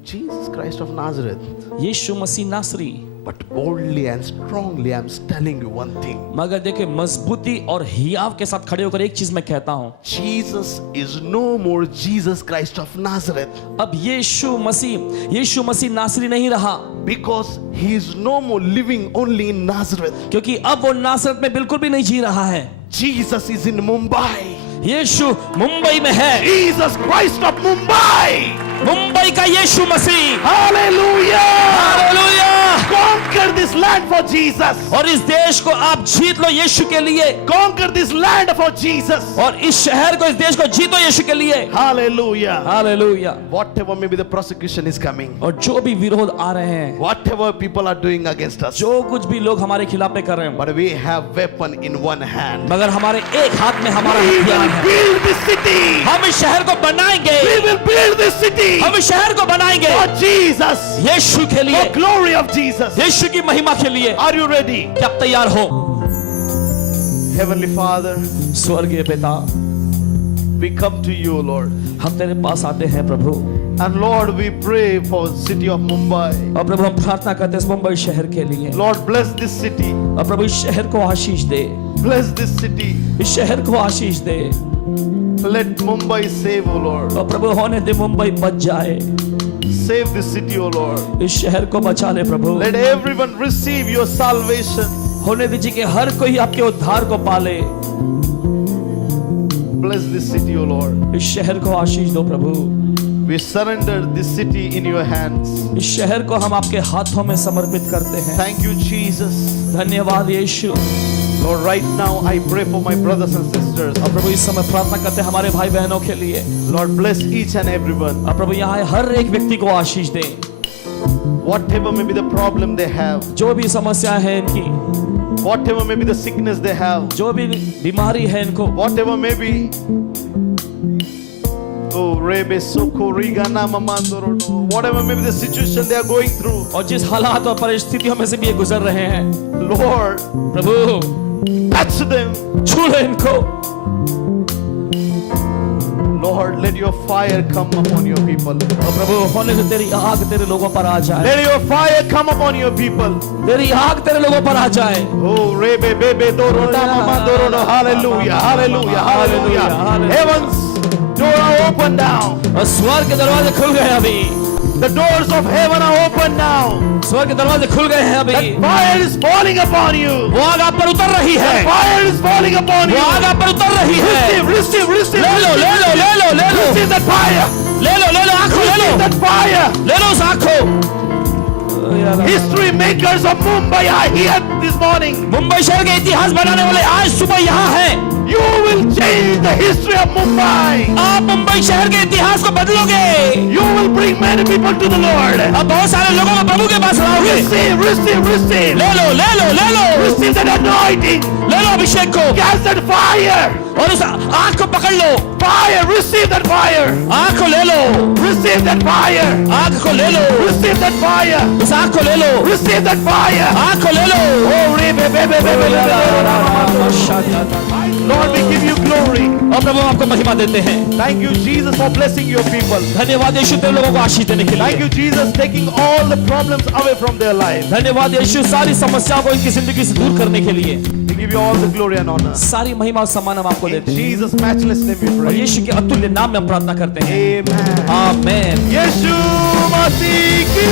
Jesus Christ of Nazareth. यीशु मसीह नासरी। But boldly and strongly I'm telling you one thing. मगर देखिए मजबूती और हियाव के साथ खड़े होकर एक चीज मैं कहता हूं, Jesus is no more Jesus Christ of Nazareth. अब यीशु मसीह नासरी नहीं रहा, Because he is no more living only in Nazareth. क्योंकि अब वो नासरत में बिल्कुल भी नहीं जी रहा है। Jesus is in Mumbai. यीशु मुंबई में है। Jesus Christ of Mumbai. Mumbai का यीशु मसीह। Hallelujah. Hallelujah. Conquer this land for Jesus. और इस देश को आप जीत लो यीशु के लिए, Conquer this land for Jesus. और इस शहर को, इस देश को जीतो यीशु के लिए। Hallelujah. Hallelujah. Whatever maybe the persecution is coming, और जो भी विरोध आ रहे हैं, whatever people are doing against us, जो कुछ भी लोग हमारे खिलाफ में कर रहे हैं, but we have weapon in one hand. मगर हमारे एक हाथ में हमारा We हथियार will है। build this city. हम इस शहर को बनाएंगे, We will build this city हम इस शहर को बनाएंगे for Jesus, यीशु के लिए, for glory of Jesus. यीशु की महिमा के लिए। Are you ready? क्या आप तैयार हो? Heavenly Father, स्वर्गीय पिता, we come to you, Lord. हम तेरे पास आते हैं प्रभु, And Lord, we pray for the city of Mumbai. और प्रभु हम प्रार्थना करते हैं इस मुंबई शहर के लिए। Lord, bless this city. और प्रभु इस शहर को आशीष दे, Bless this city. इस शहर को आशीष दे। Let Mumbai save, O Lord. और प्रभु होने दे मुंबई बच जाए, Save this city, O Lord. इस शहर को बचा ले प्रभु। Let everyone receive your salvation. होने दीजिए कि हर कोई आपके उद्धार को पाले। Bless this city, O Lord. इस शहर को आशीष दो प्रभु। We surrender this city in your hands. इस शहर को हम आपके हाथों में समर्पित करते हैं। Thank you, Jesus. धन्यवाद यीशु। Lord, right now I pray for my brothers and sisters. और प्रभु इस समय प्रार्थना करते हैं हमारे भाई बहनों के लिए। Lord, bless each and everyone. और प्रभु यहाँ हर एक व्यक्ति को आशीष दें, Whatever may be the problem they have, जो भी समस्याएं हैं इनकी, whatever may be the sickness they have, जो भी बीमारी है इनको, whatever may be. Oh, Rebe Soko Rigana Mamandoro, whatever may be the situation they are going through. और जिस हालात और परिस्थितियों में से भी ये गुजर रहे हैं, Lord, प्रभु touch them. छू ले इनको। Lord, let your fire come upon your people. और प्रभु होने से तेरी आग तेरे लोगों पर आ जाए, Let your fire come upon your people. तेरी आग तेरे लोगों पर आ जाए। Oh, rebe bebe doro na mama doro no. Hallelujah, hallelujah, hallelujah. Hallelujah. Heavens door are open now. और स्वर्ग के दरवाजे खुल गए अभी, The doors of heaven are open now. स्वर्ग के दरवाजे खुल गए हैं अभी। That fire is falling upon you. वो आग आप पर उतर रही है, Fire is falling upon वो you. आग आप पर उतर रही है। Receive, receive, receive. ले लो ले लो ले लो ले लो Receive that fire. ले लो ले लो, आंखों ले लो Receive that fire. ले लो उस आंखों। History makers of Mumbai are here this morning. Mumbai शहर के इतिहास बनाने वाले आज सुबह यहाँ हैं। You will change the history of Mumbai. आप मुंबई शहर के इतिहास को बदलोगे। You will bring many people to the Lord. अब बहुत सारे लोगों को प्रभु के पास लाओगे। Receive, receive, receive. ले लो ले लो ले लो Receive that anointing. ले लो अभिषेक को Catch that fire. और उस आग को पकड़ लो। Fire, receive that fire. आग को ले लो, Receive that fire. आग को ले लो, Receive that fire. उस आग को ले लो, Receive that fire. आग को ले लो। Oh, Lord, we give you glory. और प्रभु आपको महिमा देते हैं। Thank you, Jesus, for blessing your people. धन्यवाद यीशु तेरे लोगों को आशीष देने के Thank लिए। you, Jesus, taking all the problems away from their lives. धन्यवाद यीशु सारी समस्याओं को इनकी जिंदगी से दूर करने के लिए। We give you all the glory and honor. सारी महिमा और सम्मान हम आपको In देते हैं Jesus' matchless name we और pray. यीशु के अतुल्य नाम में हम प्रार्थना करते हैं। Amen. आमेन। यीशु मसीह की